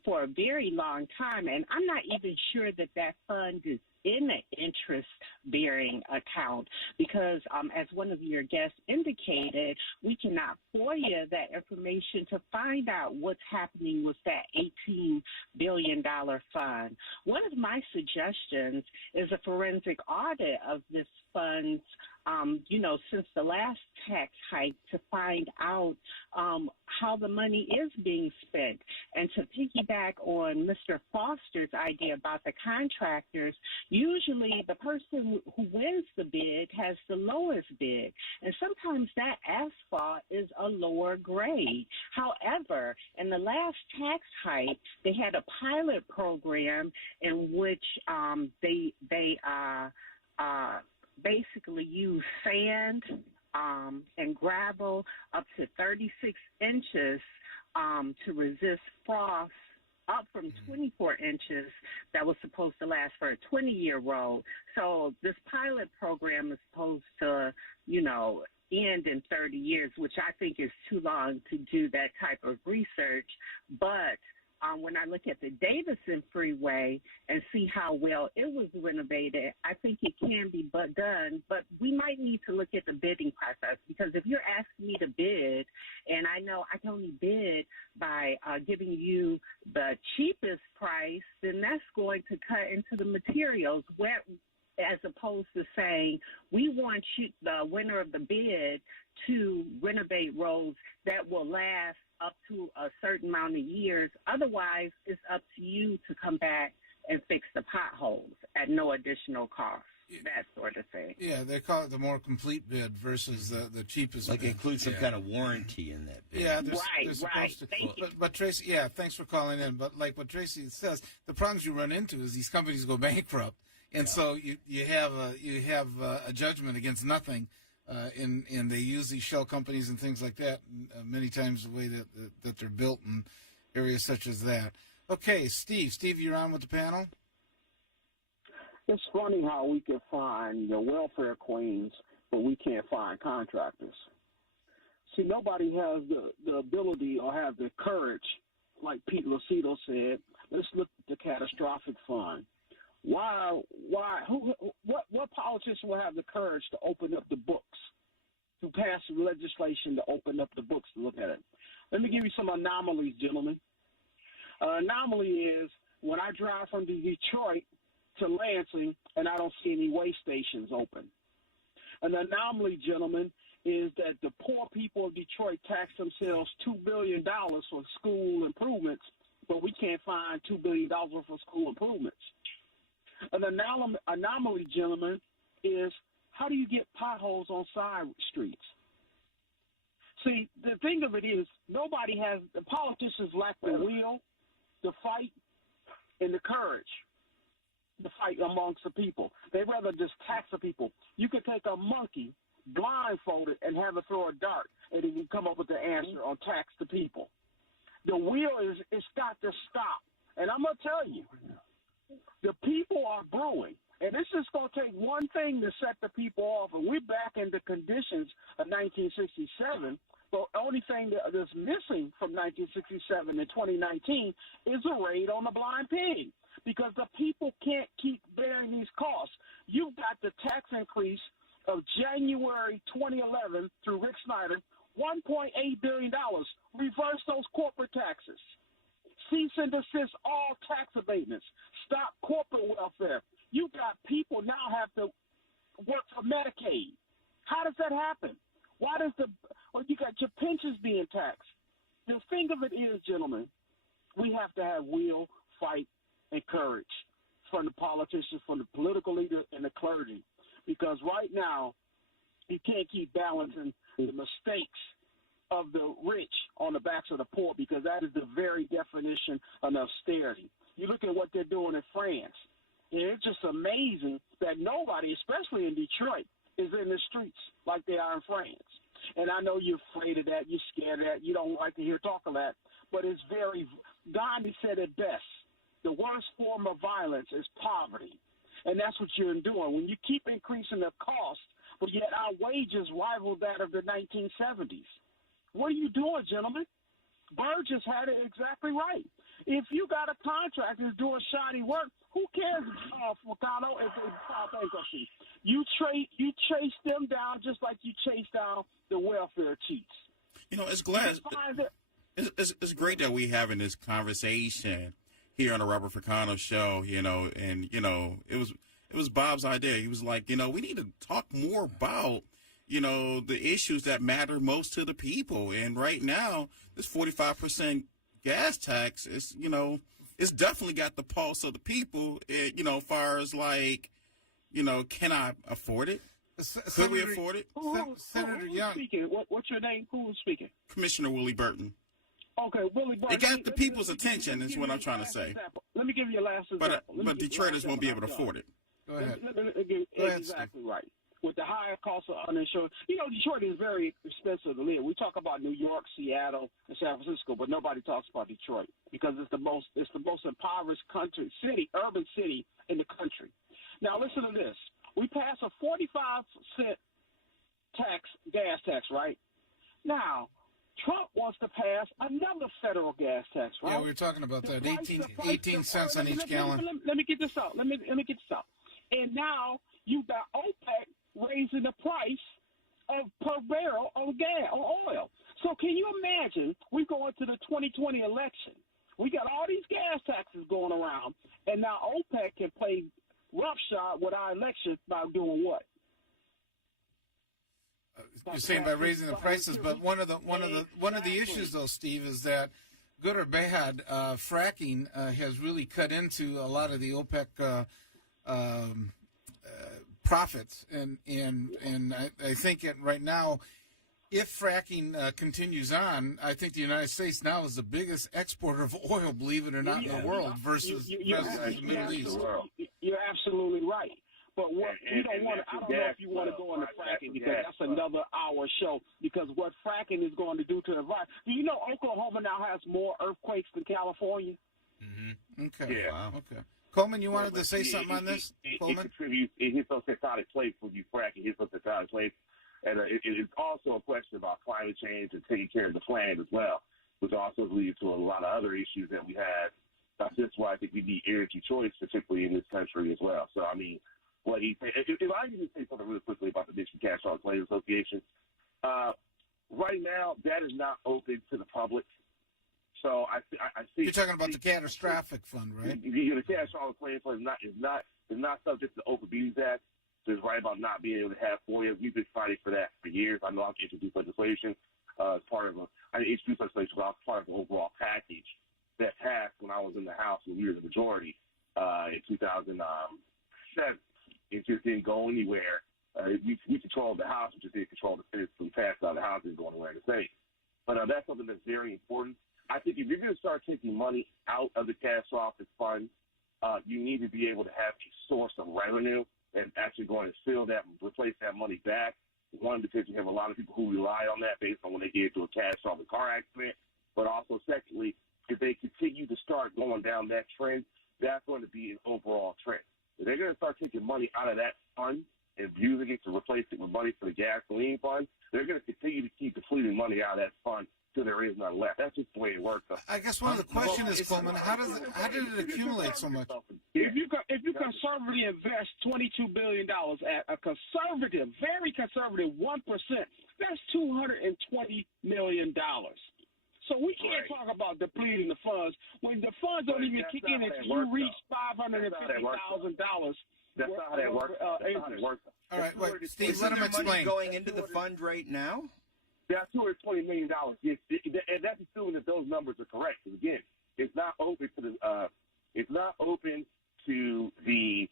for a very long time, and I'm not even sure that fund is in an interest-bearing account because, as one of your guests indicated, we cannot FOIA that information to find out what's happening with that $18 billion fund. One of my suggestions is a forensic audit of this fund's since the last tax hike, to find out how the money is being spent. And to piggyback on Mr. Foster's idea about the contractors, usually the person who wins the bid has the lowest bid. And sometimes that asphalt is a lower grade. However, in the last tax hike, they had a pilot program in which they basically use sand and gravel up to 36 inches to resist frost, up from 24 inches that was supposed to last for a 20-year road. So this pilot program is supposed to, end in 30 years, which I think is too long to do that type of research. But when I look at the Davison Freeway and see how well it was renovated, I think it can be done. But we might need to look at the bidding process, because if you're asking me to bid, and I know I can only bid by giving you the cheapest price, then that's going to cut into the materials, as opposed to saying we want you, the winner of the bid, to renovate roads that will last up to a certain amount of years. Otherwise, it's up to you to come back and fix the potholes at no additional cost, that sort of thing. Yeah, they call it the more complete bid versus the cheapest like bid. It includes some kind of warranty in that bid. Yeah, they're supposed to. Thank you. But Tracy, thanks for calling in. But like what Tracy says, the problems you run into is these companies go bankrupt, and so you have a judgment against nothing. And they use these shell companies and things like that many times, the way that they're built in areas such as that. Okay, Steve, you're on with the panel. It's funny how we can find the welfare queens, but we can't find contractors. See, nobody has the ability or have the courage, like Pete Lucido said. Let's look at the catastrophic fund. What politician will have the courage to open up the books, to pass legislation to open up the books to look at it? Let me give you some anomalies, gentlemen. An anomaly is when I drive from Detroit to Lansing and I don't see any way stations open. An anomaly, gentlemen, is that the poor people of Detroit tax themselves $2 billion for school improvements, but we can't find $2 billion for school improvements. An anomaly, gentlemen, is how do you get potholes on side streets? See, the thing of it is nobody has – the politicians lack the will, the fight, and the courage to fight amongst the people. They'd rather just tax the people. You could take a monkey, blindfolded, and have it throw a dart, and it can come up with the answer on tax the people. The wheel it's got to stop. And I'm going to tell you, the people are brewing. And it's just going to take one thing to set the people off. And we're back in the conditions of 1967. The only thing that's missing from 1967 and 2019 is a raid on the blind pig, because the people can't keep bearing these costs. You've got the tax increase of January 2011 through Rick Snyder, $1.8 billion. Reverse those corporate taxes. Cease and desist all tax abatements. Stop corporate welfare. You got people now have to work for Medicaid. How does that happen? Why does you got your pensions being taxed? The thing of it is, gentlemen, we have to have will, fight, and courage from the politicians, from the political leaders, and the clergy. Because right now, you can't keep balancing the mistakes of the rich on the backs of the poor, because that is the very definition of austerity. You look at what they're doing in France. It's just amazing that nobody, especially in Detroit, is in the streets like they are in France. And I know you're afraid of that, you're scared of that, you don't like to hear talk of that, but it's very – Gandhi said it best. The worst form of violence is poverty, and that's what you're doing. When you keep increasing the cost, but yet our wages rival that of the 1970s. What are you doing, gentlemen? Burgess had it exactly right. If you got a contract that's doing shoddy work, who cares, Ficano, if they file bankruptcy? You chase them down just like you chase down the welfare cheats. You know, it's great that we having this conversation here on the Robert Ficano show. You know, and you know, it was Bob's idea. He was like, you know, we need to talk more about, you know, the issues that matter most to the people. And right now, this 45% gas tax is, you know, it's definitely got the pulse of the people. You know, as far as like, you know, can I afford it? Could we afford it? Senator Young. Speaking? What's your name? Who's speaking? Commissioner Willie Burton. Okay, Willie Burton. It got the people's attention, is what I'm trying to say. Let me give you a last example. But Detroiters won't be able to afford it. Go ahead. Exactly right. With the higher cost of uninsured, you know, Detroit is very expensive to live. We talk about New York, Seattle, and San Francisco, but nobody talks about Detroit because it's the most impoverished urban city in the country. Now listen to this: we passed a 45-cent gas tax, right? Now Trump wants to pass another federal gas tax, right? Yeah, we were talking about that. 18 cents on each gallon. Let me get this out. Let me get this out. And now you got OPEC raising the price of per barrel of gas or oil. So can you imagine we go into the 2020 election? We got all these gas taxes going around, and now OPEC can play roughshod with our election by doing what? You're saying by raising the prices, but one of the issues though, Steve, is that good or bad, fracking has really cut into a lot of the OPEC profits, and I think right now, if fracking continues on, I think the United States now is the biggest exporter of oil, believe it or not, in the world versus the Middle East. You're absolutely right. But what we don't want, I don't know if you want to go into fracking because that's another hour show. Because what fracking is going to do to the environment. Do you know Oklahoma now has more earthquakes than California? Mm-hmm. Okay. Yeah. Wow. Okay. Coleman, you wanted to say something on this? Coleman? It hits those tectonic plates when you frack. It hits those tectonic plates. And it is also a question about climate change and taking care of the planet as well, which also leads to a lot of other issues that we have. That's just why I think we need energy choice, particularly in this country as well. So, I mean, what he said, if I can just say something really quickly about the Michigan Cash Claims Association, right now that is not open to the public. So I see. You're talking about the catastrophic fund, right? The Cash Claims Fund is not subject to the Open Meetings Act. So it's right about not being able to have FOIA. We've been fighting for that for years. I know I've introduced legislation as part of part of the overall package that passed when I was in the House when we were the majority in 2007. It just didn't go anywhere. We controlled the House, we just didn't control the Senate. So we passed out of the House, didn't go anywhere in the Senate. But that's something that's very important. I think if you're going to start taking money out of the catastrophic fund, you need to be able to have a source of revenue and actually going to fill that, replace that money back. One, because you have a lot of people who rely on that based on when they get into a catastrophic car accident. But also, secondly, if they continue to start going down that trend, that's going to be an overall trend. If they're going to start taking money out of that fund and using it to replace it with money for the gasoline fund, they're going to continue to keep depleting money out of that fund till there is none left. That's just the way it works. I guess one of the questions is, Coleman, how did it accumulate so much? If you conservatively invest $22 billion at a conservative, very conservative 1%, that's $220 million. So we can't talk about depleting the funds when the funds don't even kick in until you reach $550,000. That's not how that works. All right, wait, Steve, let him explain. Money going into the fund right now? That's $220 million. And that's assuming that those numbers are correct. Because again, it's not open to the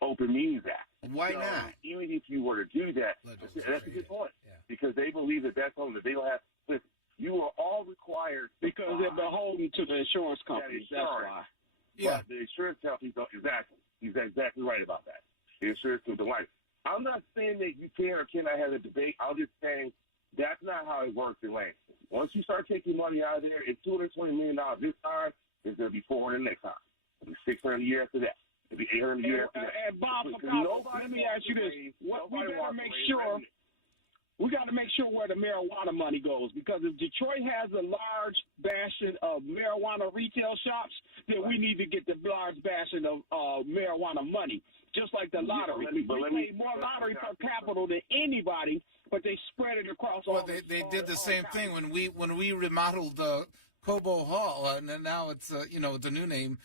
Open Meetings Act. Why not? Even if you were to do that, that's a good point. Yeah. Because they believe that that's something that they don't have. Listen, you are all required because they're beholden to the insurance companies. That's why. Yeah, the insurance companies don't. Exactly. He's exactly right about that. The insurance companies don't like. I'm not saying that you can or cannot have a debate. I'm just saying that's not how it works in Lansing. Once you start taking money out of there, it's $220 million this time. It's going to be $400 next time. It'll be $600 a year after that. It'll be $800 a year after that. And Bob, let me ask you this: we got to make sure. We got to make sure where the marijuana money goes, because if Detroit has a large bastion of marijuana retail shops, then we need to get the large bastion of marijuana money, just like the lottery. We pay more lottery per capita than anybody, but they spread it across all. Well, they did the same thing when we remodeled Cobo Hall, and then now it's the new name,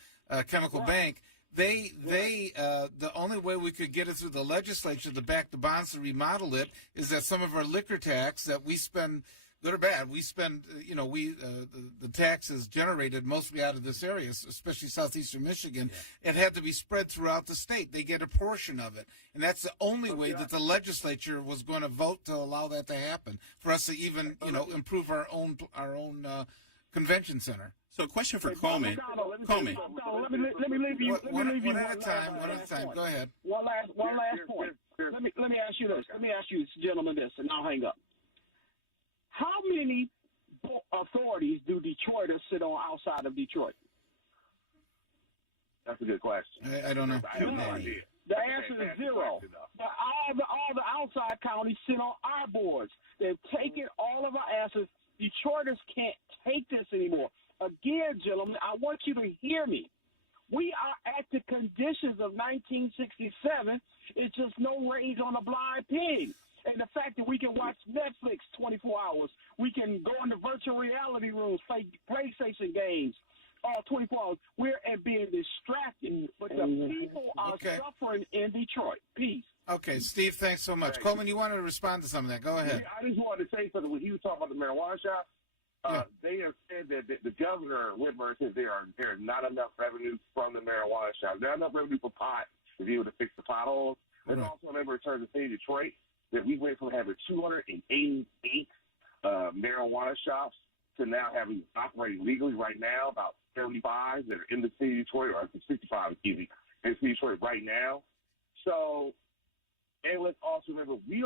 Chemical Bank. The only way we could get it through the legislature to back the bonds to remodel it is that some of our liquor tax that we spend, good or bad, we spend, the taxes generated mostly out of this area, especially southeastern Michigan. Yeah. It had to be spread throughout the state. They get a portion of it. And that's the only way that the legislature was going to vote to allow that to happen, for us to even, improve our own convention center. So, a question for Coleman. Coleman. Let me leave you. One at a time. Go ahead. One last point. Let me ask you this. Let me ask you, gentlemen, this, and I'll hang up. How many authorities do Detroiters sit on outside of Detroit? That's a good question. I don't know. I have no idea. The answer is zero. But all the outside counties sit on our boards. They've taken all of our answers. Detroiters can't take this anymore. Again, gentlemen, I want you to hear me. We are at the conditions of 1967. It's just no range on a blind pig. And the fact that we can watch Netflix 24 hours, we can go into virtual reality rooms, play PlayStation games all 24 hours. We're being distracted, but the people are suffering in Detroit. Peace. Okay, Steve, thanks so much. Coleman, you wanted to respond to some of that. Go ahead. Yeah, I just wanted to say something. When he was talking about the marijuana shop, they have said that the Governor Whitmer says there is not enough revenue from the marijuana shop. There's not enough revenue for pot to be able to fix the potholes. Let's also remember, in terms of the state of Detroit, that we went from having 288 marijuana shops to now having operating legally right now, about 75 that are in the city of Detroit, or 65, excuse me, in the city of Detroit right now. So, and let's also remember, we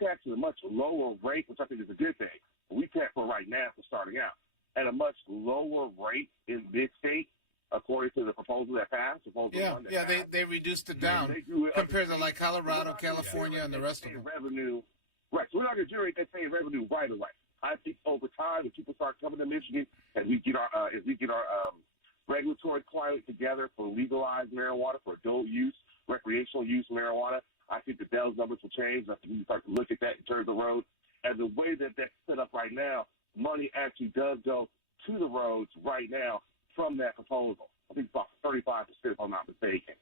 tax at a much lower rate, which I think is a good thing. We tax for right now for starting out at a much lower rate in this state, according to the proposal that passed, proposal one that passed. They reduced it down compared to like Colorado, California, and the rest of them. Revenue, right? So we're not going to generate that same revenue right away. I think over time, if people start coming to Michigan, as we get our regulatory climate together for legalized marijuana, for adult use, recreational use marijuana, I think that those numbers will change. I think we start to look at that in terms of roads. And the way that that's set up right now, money actually does go to the roads right now from that proposal. I think about 35%, if I'm not mistaken.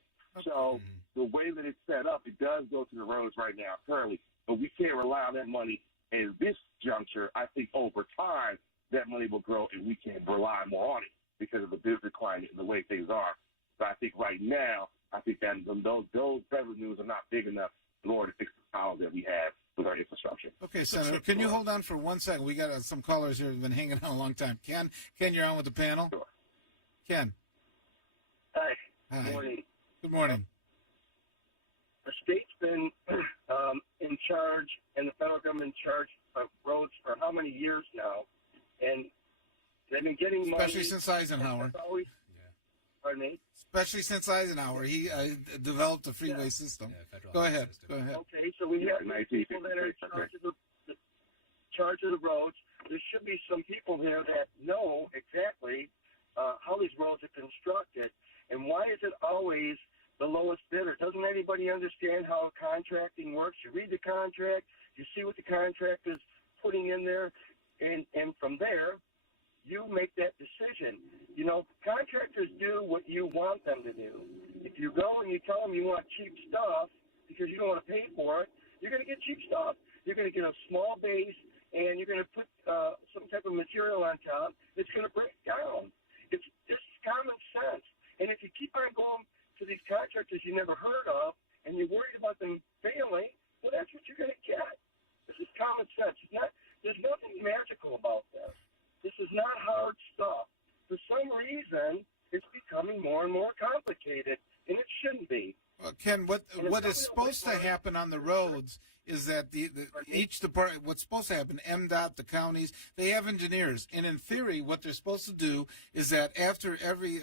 So the way that it's set up, it does go to the roads right now currently, but we can't rely on that money in this juncture. I think over time that money will grow, and we can rely more on it because of the business climate and the way things are. But I think right now, I think that those revenues are not big enough in order to fix the problems that we have with our infrastructure. Okay, Senator, can you hold on for 1 second? We got some callers here who've been hanging on a long time. Ken, you're on with the panel? Sure. Ken. Hi. Hi. Good morning. Good morning. The state's been in charge, and the federal government in charge of roads for how many years now? And they've been getting money. Especially since Eisenhower. Pardon me? Especially since Eisenhower. He developed a freeway system. Go ahead. Go ahead. Okay, so we have people that are in charge of the roads. There should be some people there that know exactly how these roads are constructed, and why is it always the lowest bidder? Doesn't anybody understand how contracting works? You read the contract, you see what the contract is putting in there, and from there, you make that decision. You know, contractors do what you want them to do. If you go and you tell them you want cheap stuff because you don't want to pay for it, you're going to get cheap stuff. You're going to get a small base, and you're going to put some type of material on top that's going to break down. It's just common sense. And if you keep on going to these contractors you never heard of, and you're worried about them failing, well, that's what you're going to get. This is common sense. There's nothing magical about this. This is not hard stuff. For some reason, it's becoming more and more complicated, and it shouldn't be. Well, Ken, what is supposed to happen on the roads is that each department, what's supposed to happen, MDOT, the counties, they have engineers, and in theory, what they're supposed to do is that after every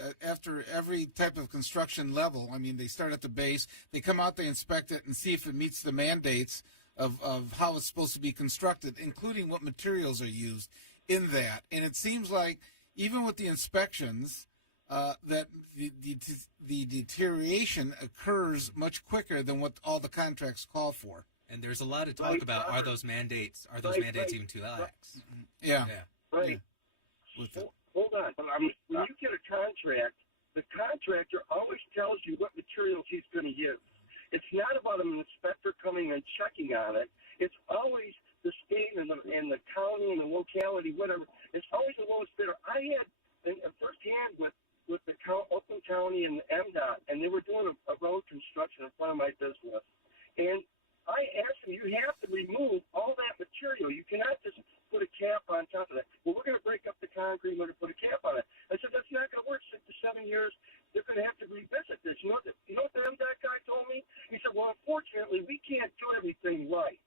type of construction level, I mean, they start at the base, they come out, they inspect it, and see if it meets the mandates of how it's supposed to be constructed, including what materials are used in that. And it seems like even with the inspections, that the deterioration occurs much quicker than what all the contracts call for. And there's a lot of talk about are those mandates even too lax? Yeah. Right. Yeah. Hold on. When you get a contract, the contractor always tells you what materials he's going to use. It's not about an inspector coming and checking on it. It's always the state and the county and the locality, whatever. It's always the lowest bidder. I had firsthand with the Oakland County and the MDOT, and they were doing a road construction in front of my business. And I asked them, you have to remove all that material. You cannot just put a cap on top of that. Well, we're going to break up the concrete. We're going to put a cap on it. I said, that's not going to work. 6 to 7 years, they're going to have to revisit this. You know what the MDOT guy told me? He said, well, unfortunately, we can't do everything right.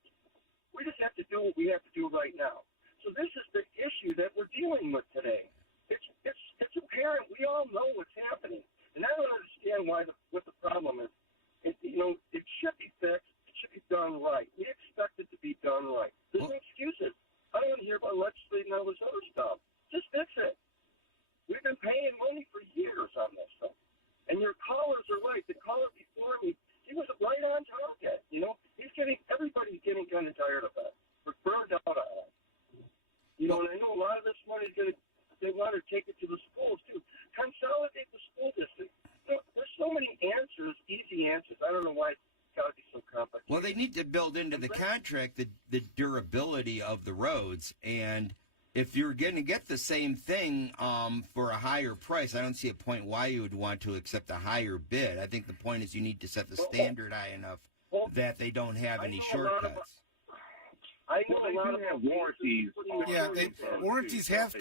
We just have to do what we have to do right now. So this is the issue that we're dealing with today. It's apparent. We all know what's happening. And I don't understand what the problem is. It should be fixed. It should be done right. We expect it to be done right. There's no excuses. I don't want to hear about legislating and all this other stuff. Just fix it. We've been paying money for years on this stuff. And your callers are right. The caller before me, he was right on target. Everybody's getting kind of tired of it. We're burned out on it. And I know a lot of this money is they want to take it to the schools, too. Consolidate the school district. There's so many answers, easy answers. I don't know why it's got to be so complicated. Well, they need to build into the contract the durability of the roads. And if you're going to get the same thing for a higher price, I don't see a point why you would want to accept a higher bid. I think the point is you need to set the standard high enough that they don't have any shortcuts. I know a lot of warranties. Yeah, warranties have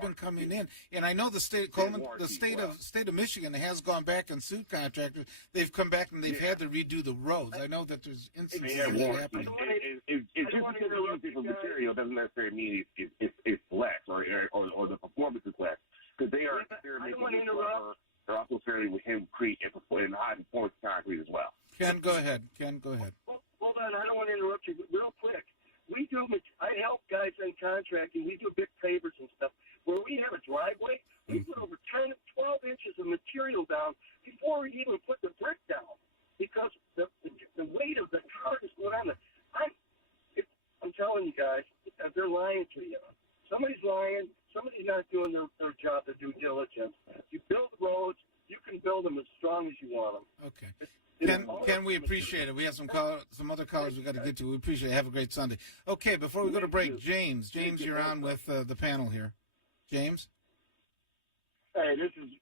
been coming in, and I know the state of Michigan has gone back and sued contractors. They've come back and they've had to redo the roads. I know that there's instances that happen. It's just because they're using different material doesn't necessarily mean it's less or the performance is less, because they are experimenting with rubber, are also affiliated with hempcrete and high performance concrete as well. Ken, go ahead. Well, hold on, I don't want to interrupt you, but real quick. I help guys in contracting. We do big pavers and stuff. Where we have a driveway, we put over 10, 12 inches of material down before we even put the brick down because the weight of the car is going on. I'm telling you guys, they're lying to you. Somebody's lying. Somebody's not doing their job, their due diligence. You build roads, you can build them as strong as you want them. Okay. Ken, we appreciate it. We have some other callers we got to get to. We appreciate it. Have a great Sunday. Okay, before we go to break, James, you're on with the panel here. James? Hey,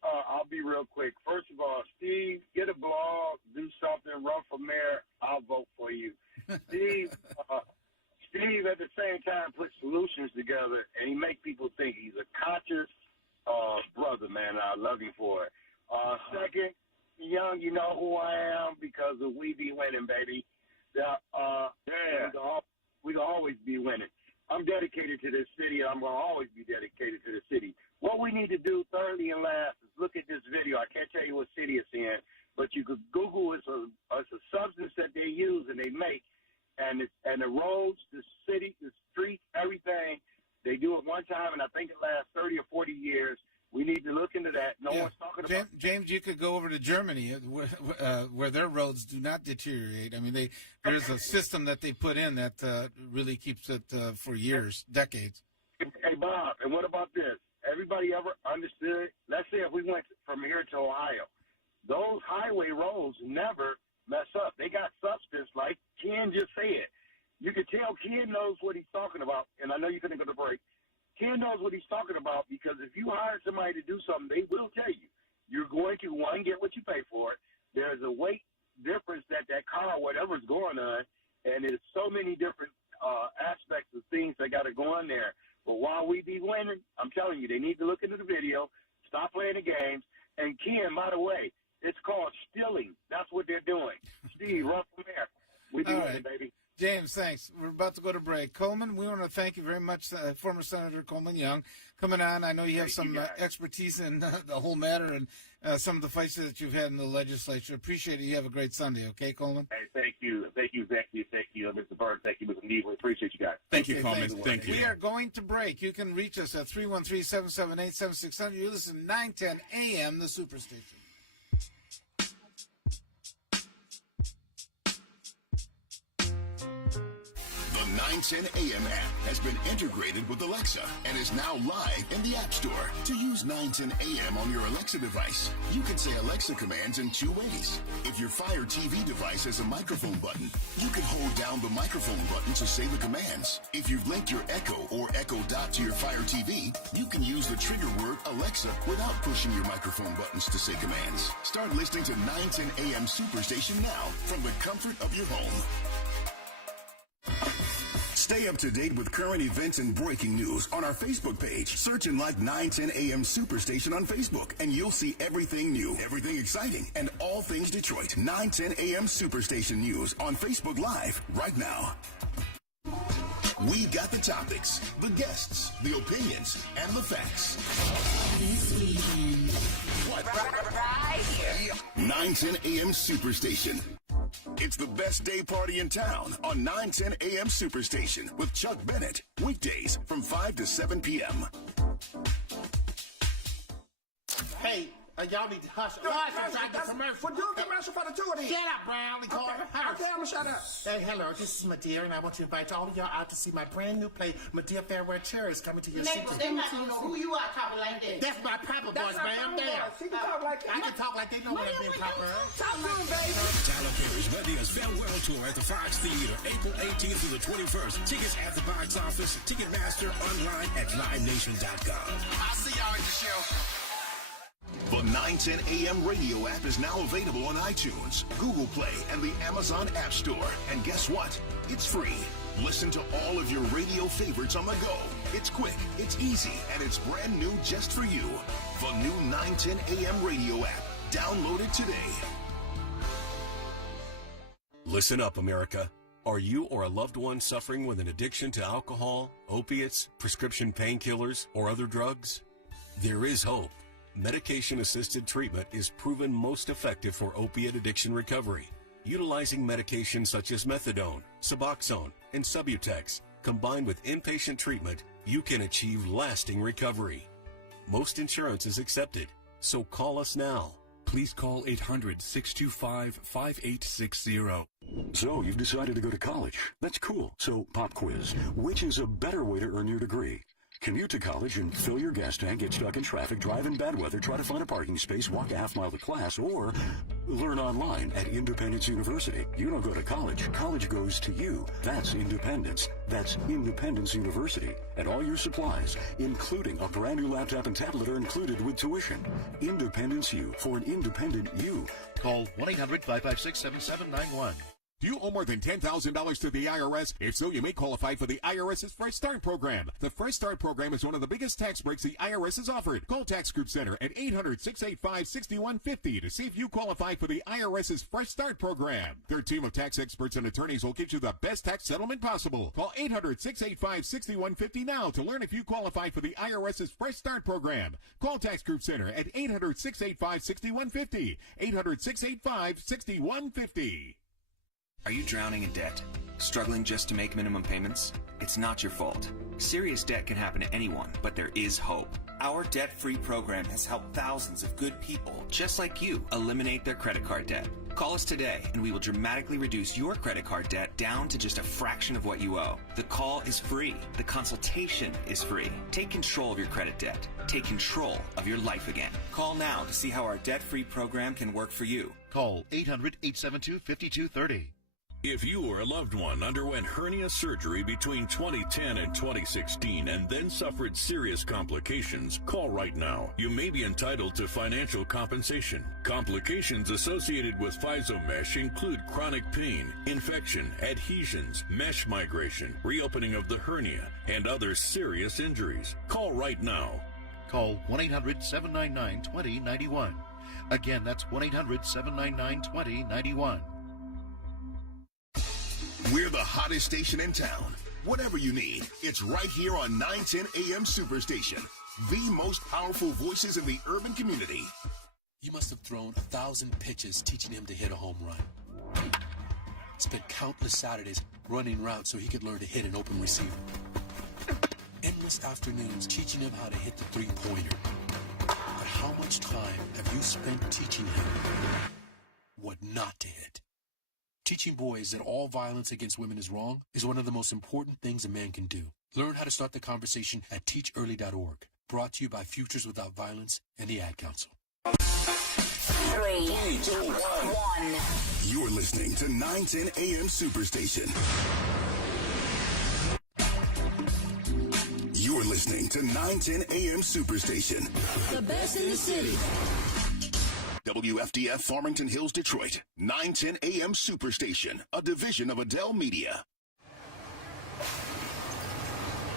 I'll be real quick. First of all, Steve, get a blog, do something, run for mayor. I'll vote for you. Steve, at the same time, puts solutions together, and he make people think he's a conscious brother, man. I love him for it. Second, Young, you know who I am because of we be winning, baby. We can always be winning. I'm dedicated to this city, and I'm going to always be dedicated to the city. What we need to do, thirdly and last, is look at this video. I can't tell you what city it's in, but you could Google it's a substance that they use and they make, and the roads, the city, the streets, everything, they do it one time, and I think it lasts 30 or 40 years. We need to look into that. No one's talking about James, you could go over to Germany where their roads do not deteriorate. I mean, there's a system that they put in that really keeps it for years, decades. Hey, Bob, and what about this? Everybody ever understood? Let's say if we went from here to Ohio, those highway roads never mess up. They got substance, like Ken just said. You can tell Ken knows what he's talking about, and I know you're going to go to break. Ken knows what he's talking about because if you hire somebody to do something, they will tell you. You're going to, one, get what you pay for it. There's a weight difference that car, whatever's going on, and there's so many different aspects of things that got to go on there. But while we be winning, I'm telling you, they need to look into the video, stop playing the games. And Ken, by the way, it's called stealing. That's what they're doing. Steve, run from there. We be winning, baby. James, thanks. We're about to go to break. Coleman, we want to thank you very much, former Senator Coleman Young, coming on. I know you have some expertise in the whole matter and some of the fights that you've had in the legislature. Appreciate it. You have a great Sunday, okay, Coleman? Hey, thank you. Thank you, Becky. Thank you, Mr. Burton. Thank you, Mr. Neal. We appreciate you guys. Thank you, Coleman. Thank you. We are going to break. You can reach us at 313-778-7600. You listen to 910 AM, the Superstation. The 910 AM app has been integrated with Alexa and is now live in the App Store. To use 910 AM on your Alexa device, you can say Alexa commands in two ways. If your Fire TV device has a microphone button, you can hold down the microphone button to say the commands. If you've linked your Echo or Echo Dot to your Fire TV, you can use the trigger word Alexa without pushing your microphone buttons to say commands. Start listening to 910 AM Superstation now from the comfort of your home. Stay up to date with current events and breaking news on our Facebook page. Search and like 910 AM Superstation on Facebook, and you'll see everything new, everything exciting, and all things Detroit. 910 AM Superstation News on Facebook Live right now. We got the topics, the guests, the opinions, and the facts. This weekend. What? Right here. 910 AM Superstation. It's the best day party in town on 910 AM Superstation with Chuck Bennett. Weekdays from 5 to 7 p.m. Hey, y'all need to hush. We're doing commercial for the two of these. Shut up, Brown. Okay, I'm gonna shut up. Hey, hello, this is Medea, and I want to invite all of y'all out to see my brand new play, Medea Fairwear Cherries, coming to your city. They might not know who you are talking like that. That's my proper voice, man. Damn. She can talk like that. I can talk like they know what I'm being proper. Talk to him, baby. Tyler Perry's Medea's Farewell Tour at the Fox Theater, April 18th through the 21st. Tickets at the box office, Ticketmaster, online at livenation.com. I'll see y'all at the show. The 910 AM radio app is now available on iTunes, Google Play, and the Amazon App Store. And guess what? It's free. Listen to all of your radio favorites on the go. It's quick, it's easy, and it's brand new just for you. The new 910 AM radio app. Download it today. Listen up, America. Are you or a loved one suffering with an addiction to alcohol, opiates, prescription painkillers, or other drugs? There is hope. Medication-assisted treatment is proven most effective for opiate addiction recovery. Utilizing medications such as methadone, Suboxone, and Subutex, combined with inpatient treatment, you can achieve lasting recovery. Most insurance is accepted, so call us now. Please call 800-625-5860. So, you've decided to go to college. That's cool. So, pop quiz. Which is a better way to earn your degree? Commute to college and fill your gas tank, get stuck in traffic, drive in bad weather, try to find a parking space, walk a half mile to class, or learn online at Independence University. You don't go to college. College goes to you. That's independence. That's Independence University. And all your supplies, including a brand new laptop and tablet, are included with tuition. Independence U for an independent you. Call 1-800-556-7791. Do you owe more than $10,000 to the IRS? If so, you may qualify for the IRS's Fresh Start program. The Fresh Start program is one of the biggest tax breaks the IRS has offered. Call Tax Group Center at 800-685-6150 to see if you qualify for the IRS's Fresh Start program. Their team of tax experts and attorneys will get you the best tax settlement possible. Call 800-685-6150 now to learn if you qualify for the IRS's Fresh Start program. Call Tax Group Center at 800-685-6150. 800-685-6150. Are you drowning in debt? Struggling just to make minimum payments? It's not your fault. Serious debt can happen to anyone, but there is hope. Our debt-free program has helped thousands of good people, just like you, eliminate their credit card debt. Call us today, and we will dramatically reduce your credit card debt down to just a fraction of what you owe. The call is free. The consultation is free. Take control of your credit debt. Take control of your life again. Call now to see how our debt-free program can work for you. Call 800-872-5230. If you or a loved one underwent hernia surgery between 2010 and 2016 and then suffered serious complications, call right now. You may be entitled to financial compensation. Complications associated with physomesh include chronic pain, infection, adhesions, mesh migration, reopening of the hernia, and other serious injuries. Call right now. Call 1-800-799-2091. Again, that's 1-800-799-2091. We're the hottest station in town. Whatever you need, it's right here on 910 AM Superstation. The most powerful voices in the urban community. You must have thrown 1,000 pitches teaching him to hit a home run. Spent countless Saturdays running routes so he could learn to hit an open receiver. Endless afternoons teaching him how to hit the three-pointer. But how much time have you spent teaching him what not to hit? Teaching boys that all violence against women is wrong is one of the most important things a man can do. Learn how to start the conversation at teachearly.org. Brought to you by Futures Without Violence and the Ad Council. 3, 2, 1. You're listening to 910 AM Superstation. You're listening to 910 AM Superstation. The best in the city. WFDF Farmington Hills, Detroit. 910 AM Superstation, a division of Adele Media.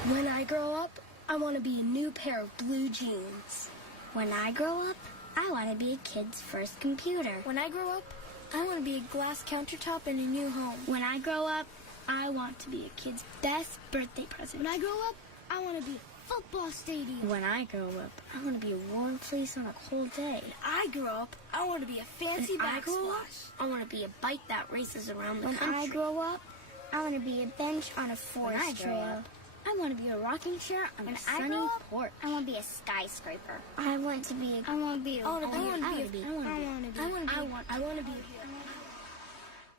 When I grow up, I want to be a new pair of blue jeans. When I grow up, I want to be a kid's first computer. When I grow up, I want to be a glass countertop in a new home. When I grow up, I want to be a kid's best birthday present. When I grow up, I want to be a football stadium. When I grow up, I want to be a warm place on a cold day. When I grow up, I want to be a fancy backsplash. I want to be a bike that races around the country. When I grow up, I want to be a bench on a forest trail. I want to be a rocking chair on a sunny porch. I want to be a skyscraper. I want to be a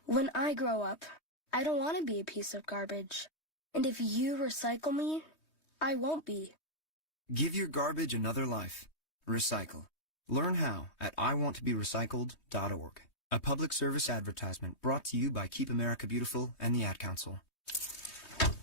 When I grow up, I don't want to be a piece of garbage. And if you recycle me, I won't be. Give your garbage another life. Recycle. Learn how at iwanttoberecycled.org. A public service advertisement brought to you by Keep America Beautiful and the Ad Council.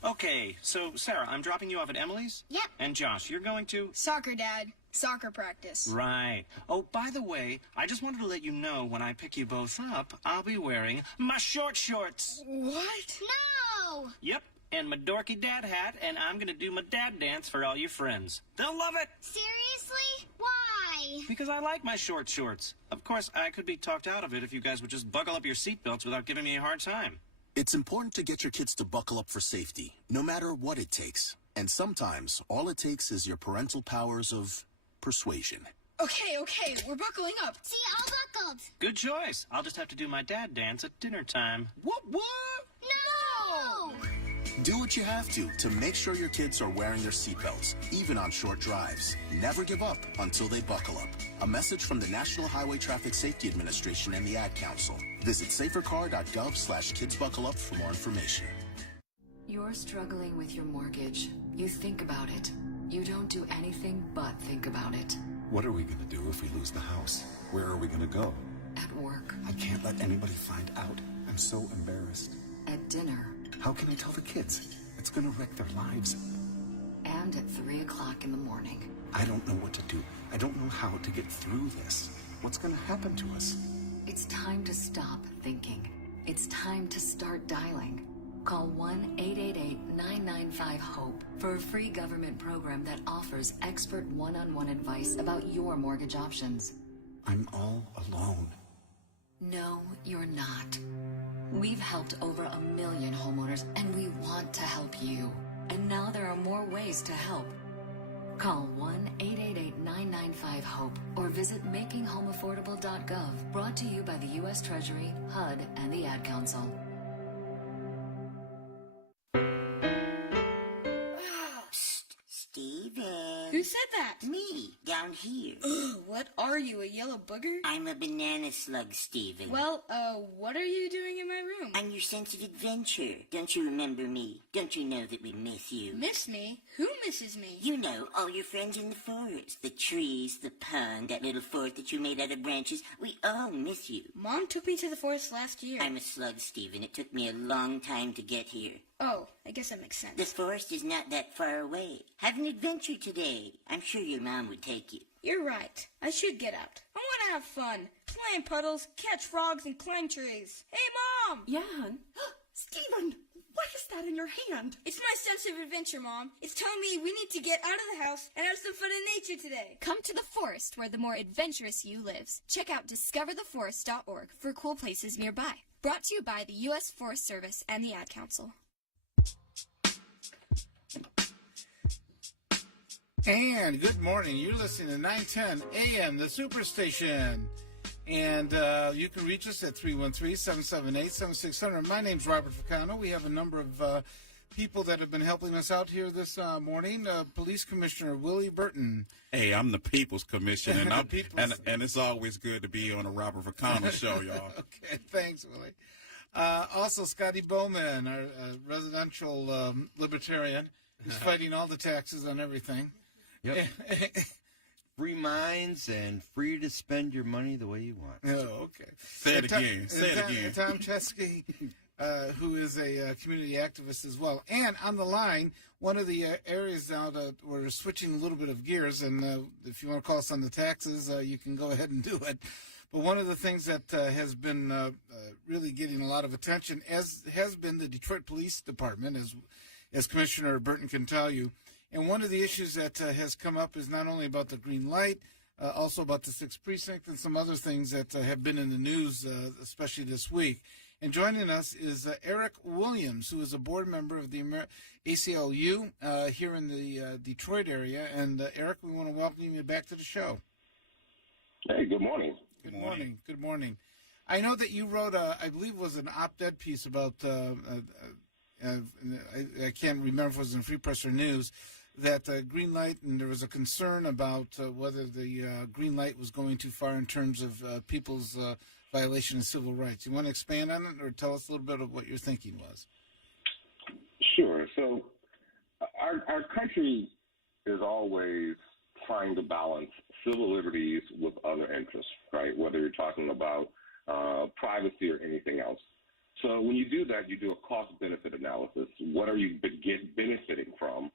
Okay, so Sarah, I'm dropping you off at Emily's? Yep. And Josh, you're going to? Soccer, Dad. Soccer practice. Right. Oh, by the way, I just wanted to let you know when I pick you both up, I'll be wearing my short shorts. What? No! Yep, and my dorky dad hat, and I'm going to do my dad dance for all your friends. They'll love it. Seriously? Why? Because I like my short shorts. Of course, I could be talked out of it if you guys would just buckle up your seatbelts without giving me a hard time. It's important to get your kids to buckle up for safety, no matter what it takes. And sometimes, all it takes is your parental powers of persuasion. Okay, we're buckling up. See, all buckled. Good choice. I'll just have to do my dad dance at dinner time. What? No! Do what you have to make sure your kids are wearing their seatbelts, even on short drives. Never give up until they buckle up. A message from the National Highway Traffic Safety Administration and the Ad Council. Visit safercar.gov/kidsbuckleup for more information. You're struggling with your mortgage. You think about it. You don't do anything but think about it. What are we going to do if we lose the house? Where are we going to go? At work. I can't let anybody find out. I'm so embarrassed. At dinner. How can I tell the kids? It's going to wreck their lives. And at 3 o'clock in the morning. I don't know what to do. I don't know how to get through this. What's going to happen to us? It's time to stop thinking. It's time to start dialing. Call 1-888-995-HOPE for a free government program that offers expert one-on-one advice about your mortgage options. I'm all alone. No, you're not. We've helped over 1 million homeowners, and we want to help you. And now there are more ways to help. Call 1-888-995-HOPE or visit makinghomeaffordable.gov. Brought to you by the U.S. Treasury, HUD, and the Ad Council. Steven. Who said that? Me, down here. What are you, a yellow booger? I'm a banana slug, Steven. Well, what are you doing in my room? I'm your sense of adventure. Don't you remember me? Don't you know that we miss you? Miss me? Who misses me? You know, all your friends in the forest. The trees, the pond, that little fort that you made out of branches. We all miss you. Mom took me to the forest last year. I'm a slug, Steven. It took me a long time to get here. Oh, I guess that makes sense. The forest is not that far away. Have an adventure today. I'm sure your mom would take you. You're right. I should get out. I want to have fun. Play in puddles, catch frogs, and climb trees. Hey, Mom! Yeah, hon? Steven, what is that in your hand? It's my sense of adventure, Mom. It's telling me we need to get out of the house and have some fun in nature today. Come to the forest where the more adventurous you lives. Check out discovertheforest.org for cool places nearby. Brought to you by the U.S. Forest Service and the Ad Council. And good morning. You're listening to 910 AM, the Superstation. And you can reach us at 313-778-7600. My name's Robert Ficano. We have a number of people that have been helping us out here this morning. Police Commissioner Willie Burton. Hey, I'm the People's Commissioner, and it's always good to be on a Robert Ficano show, y'all. Okay, thanks, Willie. Also, Scotty Boman, our residential Libertarian. He's fighting all the taxes on everything. Yep. Free minds and free to spend your money the way you want. Oh, okay. Say it again. Tom Choske, who is a community activist as well. And on the line, one of the areas now that we're switching a little bit of gears, and if you want to call us on the taxes, you can go ahead and do it. But one of the things that has been really getting a lot of attention has been the Detroit Police Department, as Commissioner Burton can tell you. And one of the issues that has come up is not only about the green light, also about the 6th Precinct and some other things that have been in the news, especially this week. And joining us is Eric Williams, who is a board member of the ACLU here in the Detroit area. And Eric, we want to welcome you back to the show. Hey, good morning. Good morning. Good morning. I know that you wrote, I believe it was an op-ed piece about, I can't remember if it was in Free Press or News, that green light, and there was a concern about whether the green light was going too far in terms of people's violation of civil rights. You want to expand on it or tell us a little bit of what your thinking was? Sure. So our country is always trying to balance civil liberties with other interests, right? Whether you're talking about privacy or anything else. So when you do that, you do a cost-benefit analysis. What are you benefiting from?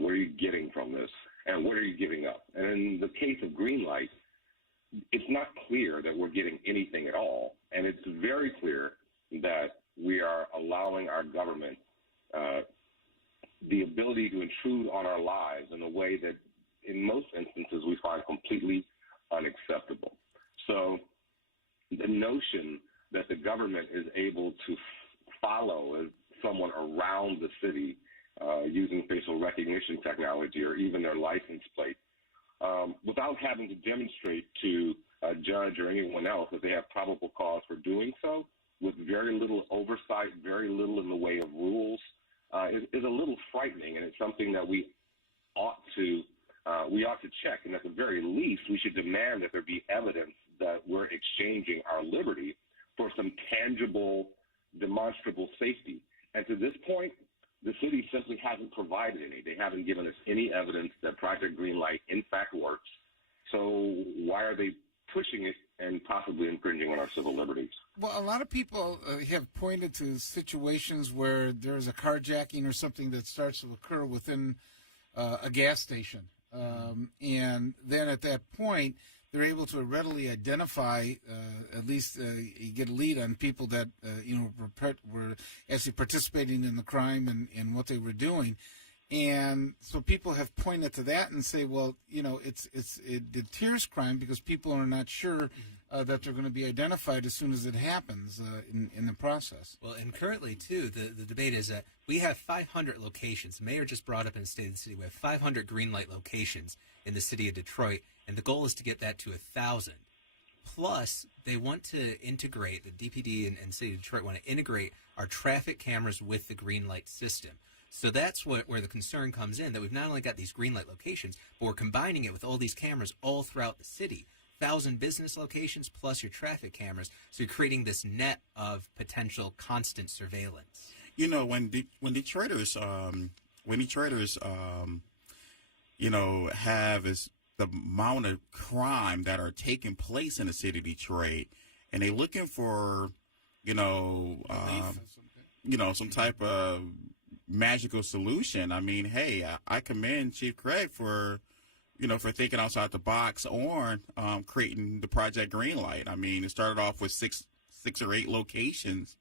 What are you getting from this? And what are you giving up? And in the case of green light, it's not clear that we're getting anything at all. And it's very clear that we are allowing our government the ability to intrude on our lives in a way that in most instances we find completely unacceptable. So the notion that the government is able to follow someone around the city using facial recognition technology or even their license plate without having to demonstrate to a judge or anyone else that they have probable cause for doing so, with very little oversight, very little in the way of rules, is a little frightening, and it's something that we ought to check. And at the very least, we should demand that there be evidence that we're exchanging our liberty for some tangible, demonstrable safety. And to this point, the city simply hasn't provided any. They haven't given us any evidence that Project Greenlight in fact works. So why are they pushing it and possibly infringing on our civil liberties? Well, a lot of people have pointed to situations where there's a carjacking or something that starts to occur within a gas station. And then at that point, they're able to readily identify, at least you get a lead on people that, were actually participating in the crime and what they were doing. And so people have pointed to that and say, well, it deters crime because people are not sure that they're going to be identified as soon as it happens in the process. Well, and currently, too, the debate is that we have 500 locations. The mayor just brought up in the State of the City, we have 500 green light locations in the city of Detroit, and the goal is to get that to 1,000. Plus, they want to integrate, the DPD and City of Detroit want to integrate our traffic cameras with the green light system. So that's where the concern comes in, that we've not only got these green light locations, but we're combining it with all these cameras all throughout the city. 1,000 business locations plus your traffic cameras. So you're creating this net of potential constant surveillance. When Detroiters, have is the amount of crime that are taking place in the city of Detroit, and they're looking for, some type of magical solution. I mean, hey, I commend Chief Craig for thinking outside the box on creating the Project Greenlight. I mean, it started off with six or eight locations,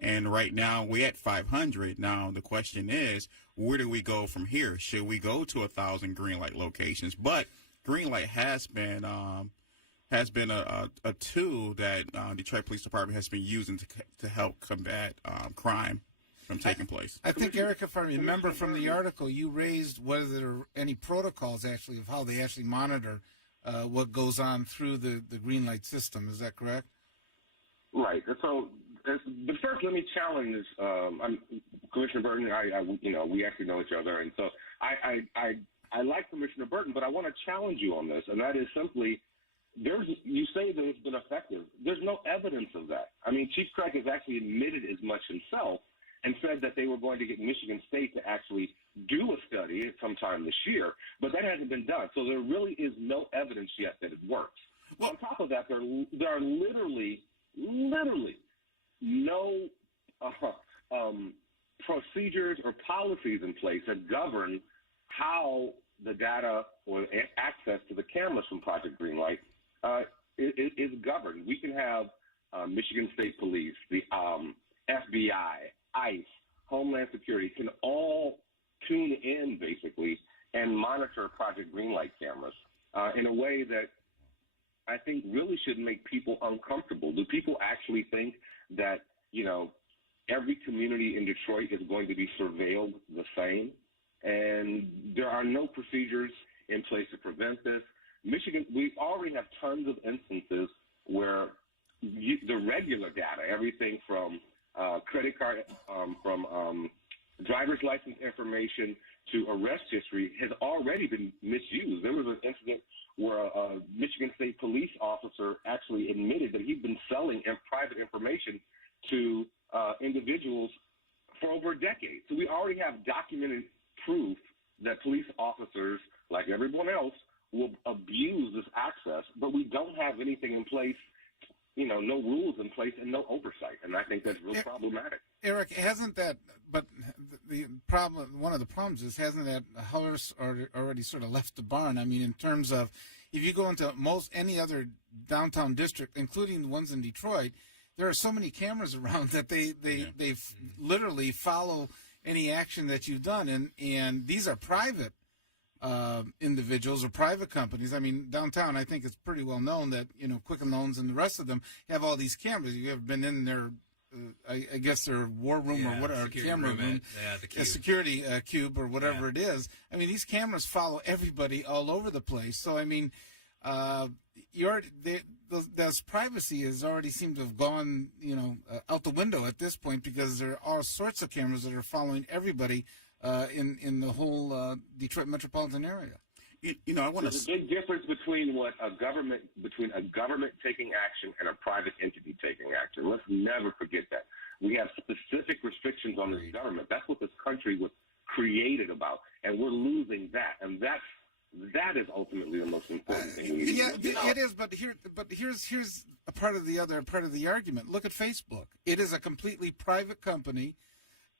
and right now we're at 500. Now the question is, where do we go from here? Should we go to 1,000 Greenlight locations? But Greenlight has been a tool that Detroit Police Department has been using to help combat crime from taking place. I think, Eric, if I remember from the article, you raised whether there are any protocols actually of how they actually monitor what goes on through the green light system. Is that correct? Right. So, but first, let me challenge. I'm Commissioner Burton. We actually know each other, and so I like Commissioner Burton, but I want to challenge you on this, and that is simply. You say that it's been effective. There's no evidence of that. I mean, Chief Craig has actually admitted as much himself and said that they were going to get Michigan State to actually do a study sometime this year, but that hasn't been done. So there really is no evidence yet that it works. Well, on top of that, there are literally no procedures or policies in place that govern how the data or access to the cameras from Project Greenlight is governed. We can have Michigan State Police, the FBI, ICE, Homeland Security can all tune in, basically, and monitor Project Greenlight cameras in a way that I think really should make people uncomfortable. Do people actually think that, every community in Detroit is going to be surveilled the same? And there are no procedures in place to prevent this. Michigan, we already have tons of instances where the regular data, everything from credit card, from driver's license information to arrest history, has already been misused. There was an incident where a Michigan State police officer actually admitted that he'd been selling private information to individuals for over a decade. So we already have documented proof that police officers, like everyone else, will abuse this access, but we don't have anything in place, no rules in place and no oversight, and I think that's real problematic. Eric, hasn't that, but the problem, one of the problems is, hasn't that horse already sort of left the barn? I mean, in terms of, if you go into any other downtown district, including the ones in Detroit, there are so many cameras around that they literally follow any action that you've done, and these are private individuals or private companies. I mean, downtown, I think it's pretty well known that Quicken Loans and the rest of them have all these cameras. You ever been in their I guess their war room or whatever, camera room, a security cube or whatever it is. I mean, these cameras follow everybody all over the place. So I mean, this privacy has already seemed to have gone, out the window at this point, because there are all sorts of cameras that are following everybody in the whole Detroit metropolitan area. I want There's a big difference between a government taking action and a private entity taking action. Let's never forget that. We have specific restrictions on this government. That's what this country was created about, and we're losing that. And that is ultimately the most important thing. It is. But here's a part of the argument. Look at Facebook. It is a completely private company,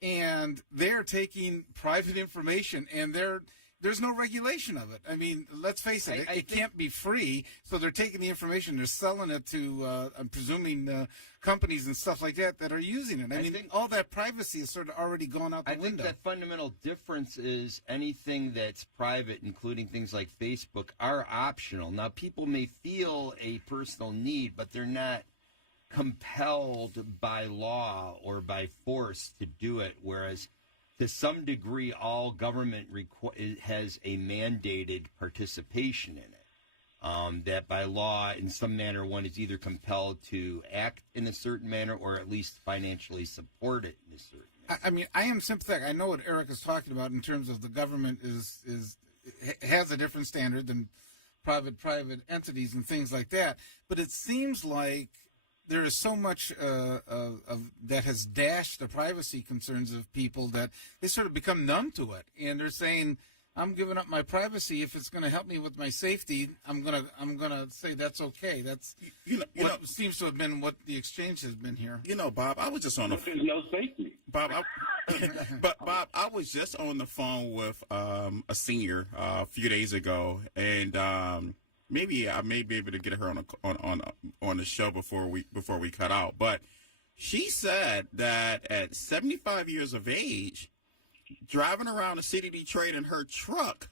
and they're taking private information, and there's no regulation of it. I mean, let's face it, it can't be free. So they're taking the information, they're selling it to, I'm presuming, companies and stuff like that are using it. I mean, all that privacy is sort of already gone out the window. I think that fundamental difference is anything that's private, including things like Facebook, are optional. Now, people may feel a personal need, but they're not compelled by law or by force to do it, whereas to some degree, all government has a mandated participation in it. That by law, in some manner, one is either compelled to act in a certain manner or at least financially support it in a certain manner. I mean, I am sympathetic. I know what Eric is talking about in terms of the government has a different standard than private entities and things like that. But it seems like there is so much that has dashed the privacy concerns of people that they sort of become numb to it, and they're saying, "I'm giving up my privacy if it's going to help me with my safety. I'm gonna say that's okay." That's what seems to have been what the exchange has been here. Bob, I was just on the phone. There's no safety, Bob. Bob, I was just on the phone with a senior a few days ago, and maybe I may be able to get her on the show before we cut out. But she said that at 75 years of age, driving around the city of Detroit in her truck,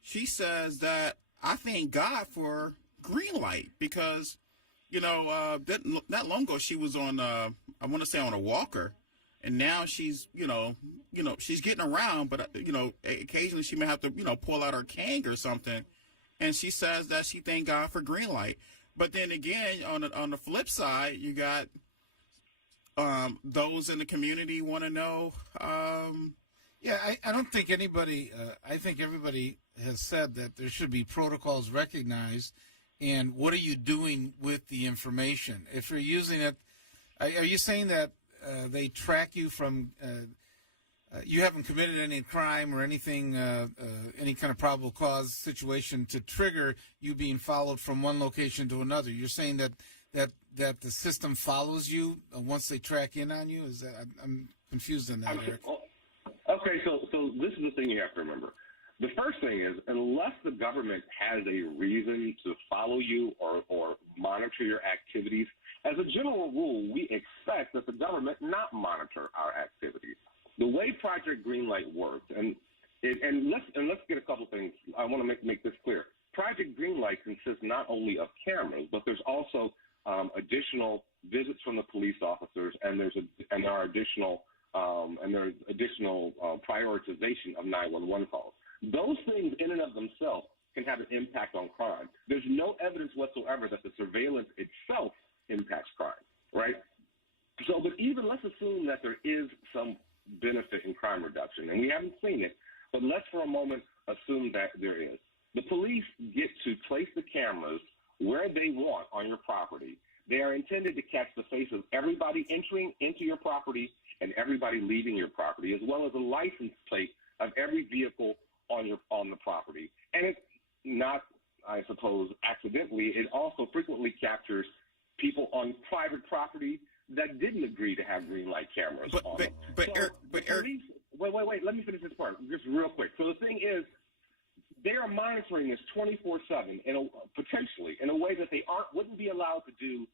she says that I thank God for green light because, not long ago she was on I want to say on a walker, and now she's she's getting around, but occasionally she may have to pull out her cane or something. And she says that she thank God for green light. But then again, on the flip side, you got those in the community want to know. I don't think anybody. I think everybody has said that there should be protocols recognized. And what are you doing with the information? If you're using it, are you saying that they track you from? You haven't committed any crime or anything, any kind of probable cause situation to trigger you being followed from one location to another. You're saying that the system follows you once they track in on you? Is that I'm confused on that, Eric. Okay, so this is the thing you have to remember. The first thing is, unless the government has a reason to follow you or monitor your activities, as a general rule, we expect that the government not monitor our activities. The way Project Greenlight works, and let's get a couple things. I want to make this clear. Project Greenlight consists not only of cameras, but there's also additional visits from the police officers, and there's additional prioritization of 911 calls. Those things, in and of themselves, can have an impact on crime. There's no evidence whatsoever that the surveillance itself impacts crime, right? So, but even let's assume that there is some benefit in crime reduction, and we haven't seen it, but let's for a moment assume that there is. The police get to place the cameras where they want on your property. They are intended to catch the face of everybody entering into your property and everybody leaving your property, as well as a license plate of every vehicle on the property. And it's not, I suppose, accidentally, it also frequently captures people on private property that didn't agree to have green light cameras on them. Wait, let me finish this part just real quick. So the thing is, they are monitoring this 24/7 potentially in a way that they wouldn't be allowed to do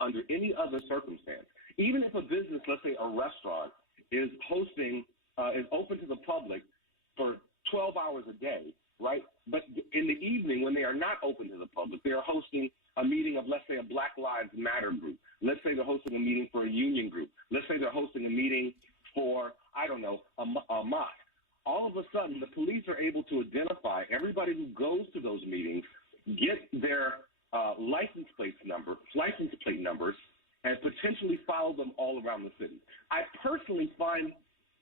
under any other circumstance. Even if a business, let's say a restaurant, is open to the public for 12 hours a day, right? But in the evening, when they are not open to the public, they are hosting a meeting of, let's say, a Black Lives Matter group. Let's say they're hosting a meeting for a union group. Let's say they're hosting a meeting for, I don't know, a mosque. All of a sudden, the police are able to identify everybody who goes to those meetings, get their license plate numbers, and potentially follow them all around the city. I personally find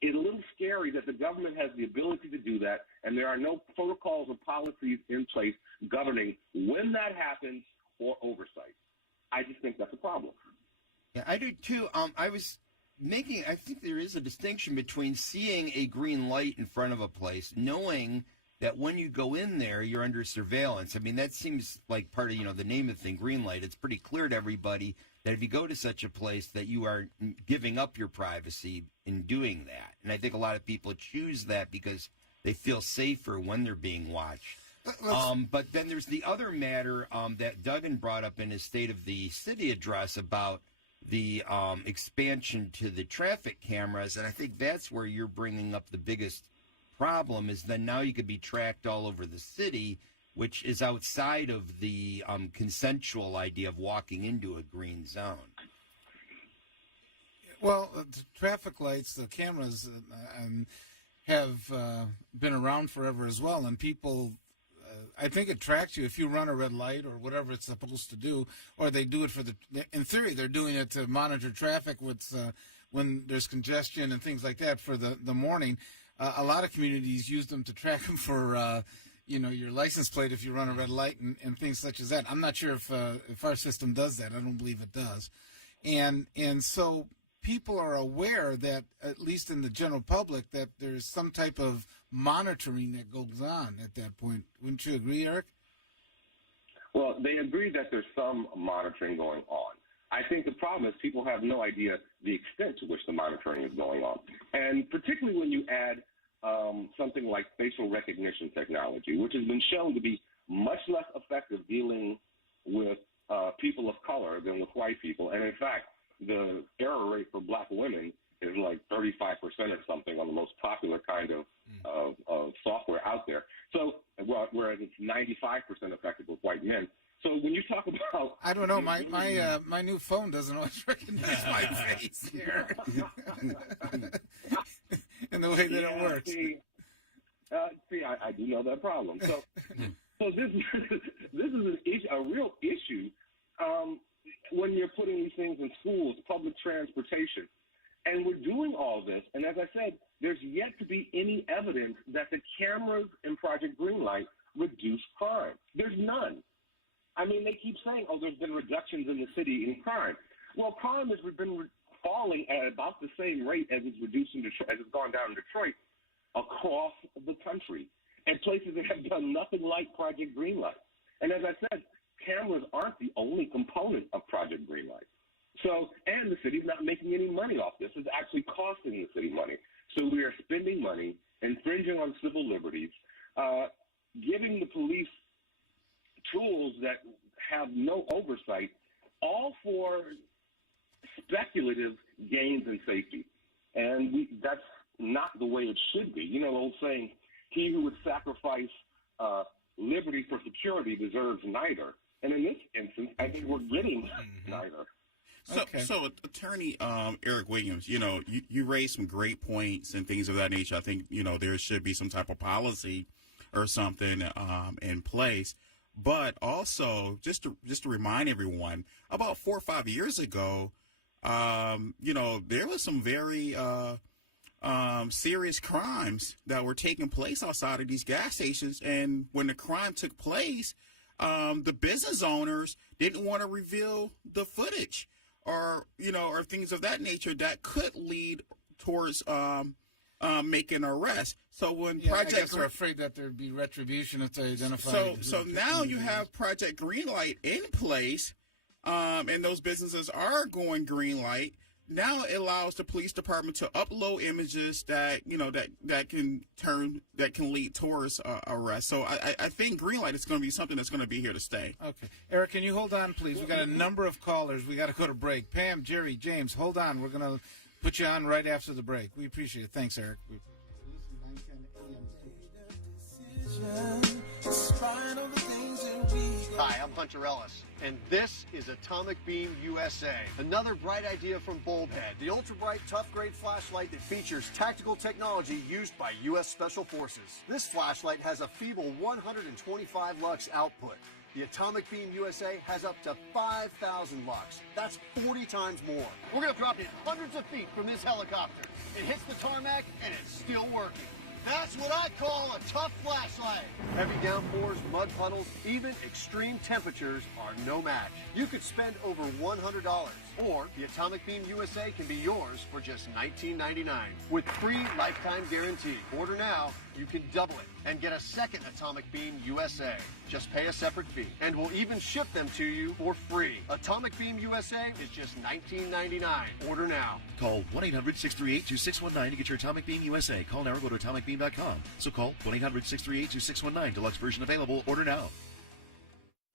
it a little scary that the government has the ability to do that, and there are no protocols or policies in place governing when that happens or oversight. I just think that's a problem. Yeah, I do too. I think there is a distinction between seeing a green light in front of a place, knowing that when you go in there, you're under surveillance. I mean, that seems like part of, the name of the thing, green light. It's pretty clear to everybody that if you go to such a place that you are giving up your privacy in doing that. And I think a lot of people choose that because they feel safer when they're being watched. But then there's the other matter that Duggan brought up in his State of the City address about the expansion to the traffic cameras. And I think that's where you're bringing up the biggest problem, is that now you could be tracked all over the city, which is outside of the consensual idea of walking into a green zone. Well, the traffic lights, the cameras have been around forever as well, and people, I think it tracks you if you run a red light or whatever it's supposed to do, or they do it in theory, they're doing it to monitor traffic when there's congestion and things like that for the morning. A lot of communities use them to track them for, your license plate if you run a red light and things such as that. I'm not sure if our system does that. I don't believe it does. And so people are aware that, at least in the general public, that there's some type of monitoring that goes on at that point. Wouldn't you agree, Eric? Well, they agree that there's some monitoring going on. I think the problem is people have no idea the extent to which the monitoring is going on. And particularly when you add something like facial recognition technology, which has been shown to be much less effective dealing with people of color than with white people. And in fact, the error rate for black women is like 35% or something on the most popular kind of software out there. So, whereas it's 95% effective with white men. So when you talk about, I don't know, my new phone doesn't always recognize my face here, and the way that it works. I do know that problem. So this is an issue, a real issue when you're putting these things in schools, public transportation, and we're doing all this. And as I said, there's yet to be any evidence that the cameras in Project Greenlight reduce crime. There's none. I mean, they keep saying, there's been reductions in the city in crime. Well, crime has been falling at about the same rate as it's reduced in Detroit, as it's gone down in Detroit, across the country, and places that have done nothing like Project Greenlight. And as I said, cameras aren't the only component of Project Greenlight. So, and the city's not making any money off this. It's actually costing the city money. So we are spending money, infringing on civil liberties, giving the police tools that have no oversight, all for speculative gains in safety. And that's not the way it should be. You know the old saying, he who would sacrifice liberty for security deserves neither. And in this instance, I think we're getting neither. So Attorney Eric Williams, you raised some great points and things of that nature. I think, there should be some type of policy or something in place. But also, just to remind everyone, about 4 or 5 years ago, there was some very serious crimes that were taking place outside of these gas stations. And when the crime took place, the business owners didn't want to reveal the footage or things of that nature that could lead towards making an arrest. So when I guess they're afraid that there'd be retribution if they identify. So now you have Project Greenlight in place, and those businesses are going greenlight. Now it allows the police department to upload images that that can lead towards arrest. So I think Greenlight is going to be something that's going to be here to stay. Okay, Eric, can you hold on, please? We got a number of callers. We got to go to break. Pam, Jerry, James, hold on. We're going to put you on right after the break. We appreciate it. Thanks, Eric. Hi, I'm Hunter Ellis, and this is Atomic Beam USA. Another bright idea from Bulbhead, the ultra-bright, tough-grade flashlight that features tactical technology used by U.S. Special Forces. This flashlight has a feeble 125 lux output. The Atomic Beam USA has up to 5,000 lux. That's 40 times more. We're going to drop it hundreds of feet from this helicopter. It hits the tarmac, and it's still working. That's what I call a tough flashlight. Heavy downpours, mud puddles, even extreme temperatures are no match. You could spend over $100, or the Atomic Beam USA can be yours for just $19.99 with free lifetime guarantee. Order now, you can double it and get a second Atomic Beam USA. Just pay a separate fee, and we'll even ship them to you for free. Atomic Beam USA is just $19.99. Order now. Call 1-800-638-2619 to get your Atomic Beam USA. Call now or go to atomicbeam.com. So call 1-800-638-2619. Deluxe version available. Order now.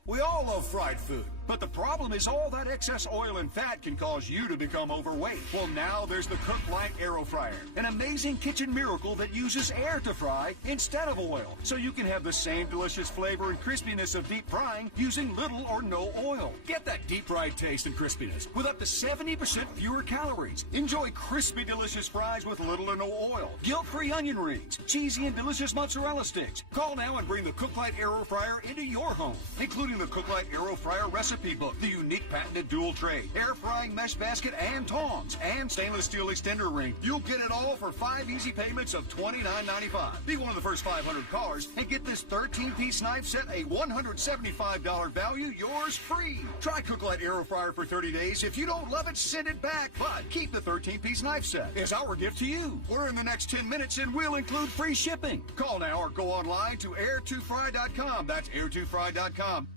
We all love fried food, but the problem is all that excess oil and fat can cause you to become overweight. Well, now there's the Cook Light Aero Fryer, an amazing kitchen miracle that uses air to fry instead of oil, so you can have the same delicious flavor and crispiness of deep frying using little or no oil. Get that deep fried taste and crispiness with up to 70% fewer calories. Enjoy crispy, delicious fries with little or no oil, guilt-free onion rings, cheesy and delicious mozzarella sticks. Call now and bring the Cook Light Aero Fryer into your home, including the Cook Light Aero Fryer recipe book, the unique patented dual tray, air frying mesh basket and tongs, and stainless steel extender ring. You'll get it all for 5 easy payments of $29.95. Be one of the first 500 callers and get this 13-piece knife set, a $175 value, yours free. Try Cook Light Aero Fryer for 30 days. If you don't love it, send it back. But keep the 13-piece knife set as our gift to you. Order in the next 10 minutes and we'll include free shipping. Call now or go online to air2fry.com. That's air2fry.com.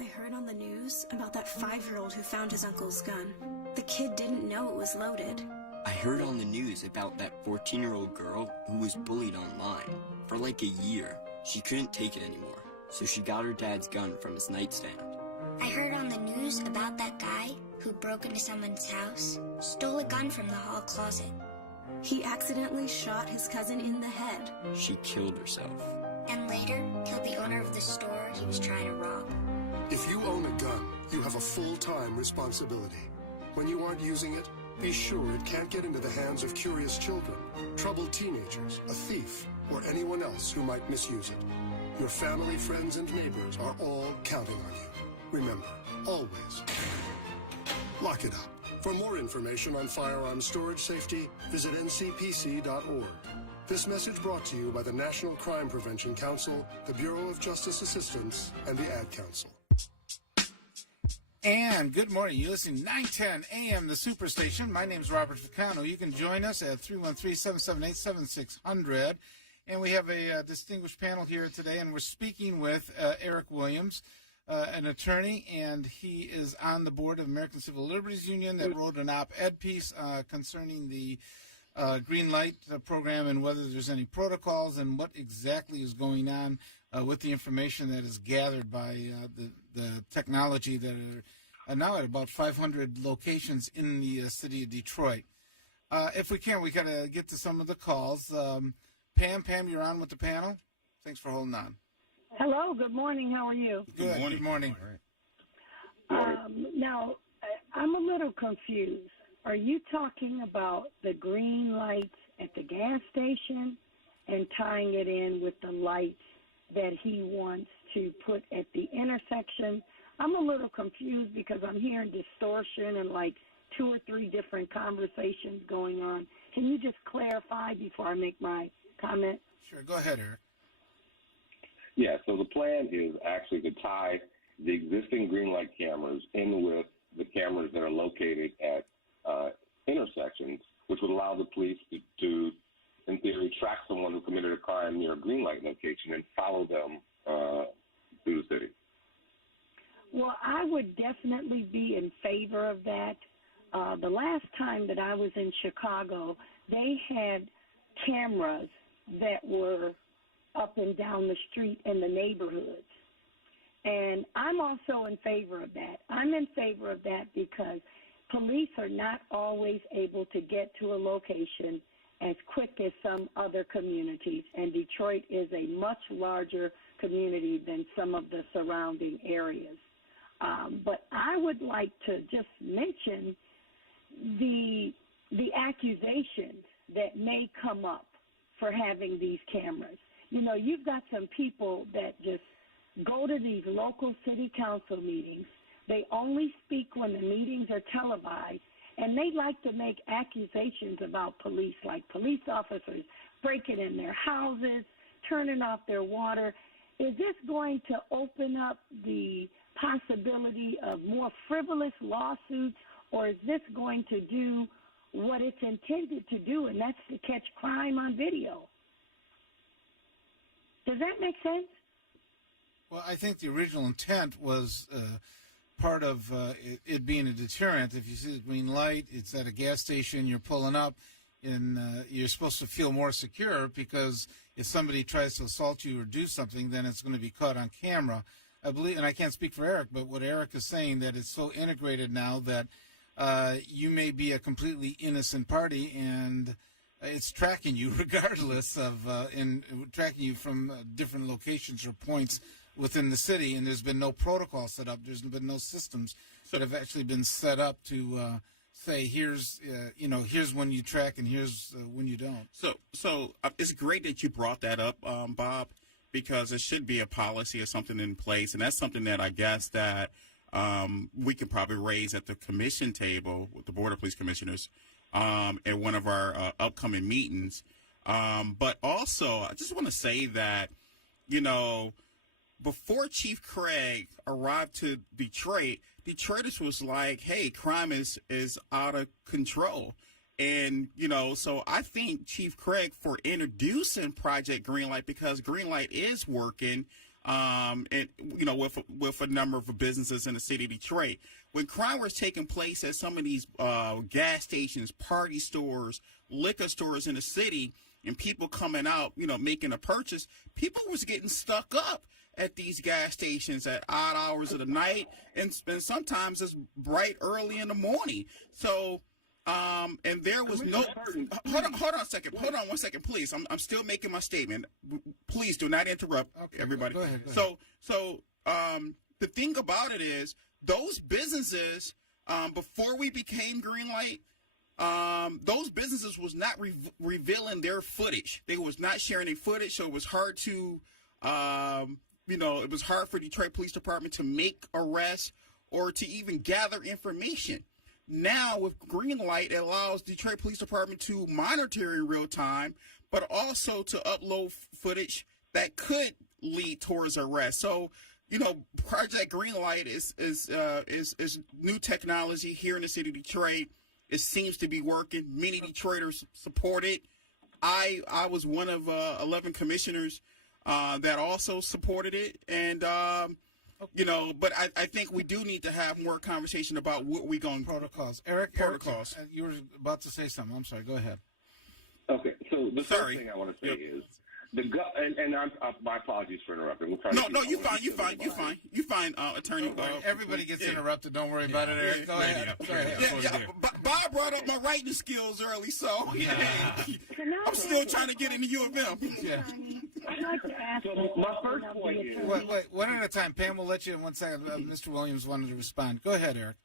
I heard on the news about that 5-year-old who found his uncle's gun. The kid didn't know it was loaded. I heard on the news about that 14-year-old girl who was bullied online. For like a year, she couldn't take it anymore, so she got her dad's gun from his nightstand. I heard on the news about that guy who broke into someone's house, stole a gun from the hall closet. He accidentally shot his cousin in the head. She killed herself. And later, killed the owner of the store he was trying to rob. If you own a gun, you have a full-time responsibility. When you aren't using it, be sure it can't get into the hands of curious children, troubled teenagers, a thief, or anyone else who might misuse it. Your family, friends, and neighbors are all counting on you. Remember, always, lock it up. For more information on firearm storage safety, visit ncpc.org. This message brought to you by the National Crime Prevention Council, the Bureau of Justice Assistance, and the Ad Council. And good morning. You're listening to 910 AM, the Superstation. My name is Robert Ficano. You can join us at 313-778-7600. And we have a distinguished panel here today, and we're speaking with Eric Williams, an attorney, and he is on the board of American Civil Liberties Union that wrote an op-ed piece concerning the green light program and whether there's any protocols and what exactly is going on with the information that is gathered by the technology that are now at about 500 locations in the city of Detroit. If we can, we got to get to some of the calls. Pam, you're on with the panel. Thanks for holding on. Hello, good morning. How are you? Good morning. Now, I'm a little confused. Are you talking about the green lights at the gas station and tying it in with the lights that he wants to put at the intersection? I'm a little confused because I'm hearing distortion and like 2 or 3 different conversations going on. Can you just clarify before I make my comment? Sure, go ahead, Eric. Yeah, so the plan is actually to tie the existing green light cameras in with the cameras that are located at intersections, which would allow the police to, in theory, track someone who committed a crime near a green light location and follow them through the city. Well, I would definitely be in favor of that. The last time that I was in Chicago, they had cameras that were up and down the street in the neighborhoods. And I'm also in favor of that. I'm in favor of that because police are not always able to get to a location as quick as some other communities, and Detroit is a much larger community than some of the surrounding areas. But I would like to just mention the accusations that may come up for having these cameras. You know, you've got some people that just go to these local city council meetings. They only speak when the meetings are televised, and they like to make accusations about police, like police officers breaking in their houses, turning off their water. Is this going to open up the possibility of more frivolous lawsuits, or is this going to do what it's intended to do, and that's to catch crime on video? Does that make sense? Well, I think the original intent was part of it being a deterrent. If you see the green light, it's at a gas station, you're pulling up, and you're supposed to feel more secure, because if somebody tries to assault you or do something, then it's going to be caught on camera. I believe, and I can't speak for Eric, but what Eric is saying, that it's so integrated now that you may be a completely innocent party, and it's tracking you regardless of, and tracking you from different locations or points within the city, and there's been no protocol set up. There's been no systems that have actually been set up to say, here's here's when you track and here's when you don't. So it's great that you brought that up, Bob, because there should be a policy or something in place, and that's something that I guess that we can probably raise at the commission table with the Board of Police Commissioners at one of our upcoming meetings. But also, I just want to say that, before Chief Craig arrived to Detroit, Detroiters was like, hey, crime is out of control. And, so I think Chief Craig for introducing Project Greenlight, because Greenlight is working, and, with a number of businesses in the city of Detroit. When crime was taking place at some of these gas stations, party stores, liquor stores in the city, and people coming out, making a purchase, people was getting stuck up at these gas stations at odd hours of the night, and sometimes it's bright early in the morning. So, and there was no. Hold on a second. Hold on 1 second, please. I'm still making my statement. Please do not interrupt, everybody. Go ahead. So, the thing about it is, those businesses, before we became Greenlight, those businesses was not revealing their footage. They was not sharing their footage, so it was hard to, it was hard for Detroit Police Department to make arrests or to even gather information. Now, with Greenlight, it allows Detroit Police Department to monitor in real time, but also to upload footage that could lead towards arrest. So, Project Greenlight is new technology here in the city of Detroit. It seems to be working. Many Detroiters support it. I was one of 11 commissioners that also supported it, and but I think we do need to have more conversation about what we going protocols. Eric, protocols. You were about to say something. I'm sorry. Go ahead. Okay, so the first thing I want to say is my apologies for interrupting. No, you fine, attorney. Everybody gets interrupted. Don't worry about it, Eric. Go ahead. Bob brought up my writing skills early, so I'm still trying to get into U of M. So my first point is... Wait, one at a time. Pam will let you in 1 second. Mr. Williams wanted to respond. Go ahead, Eric.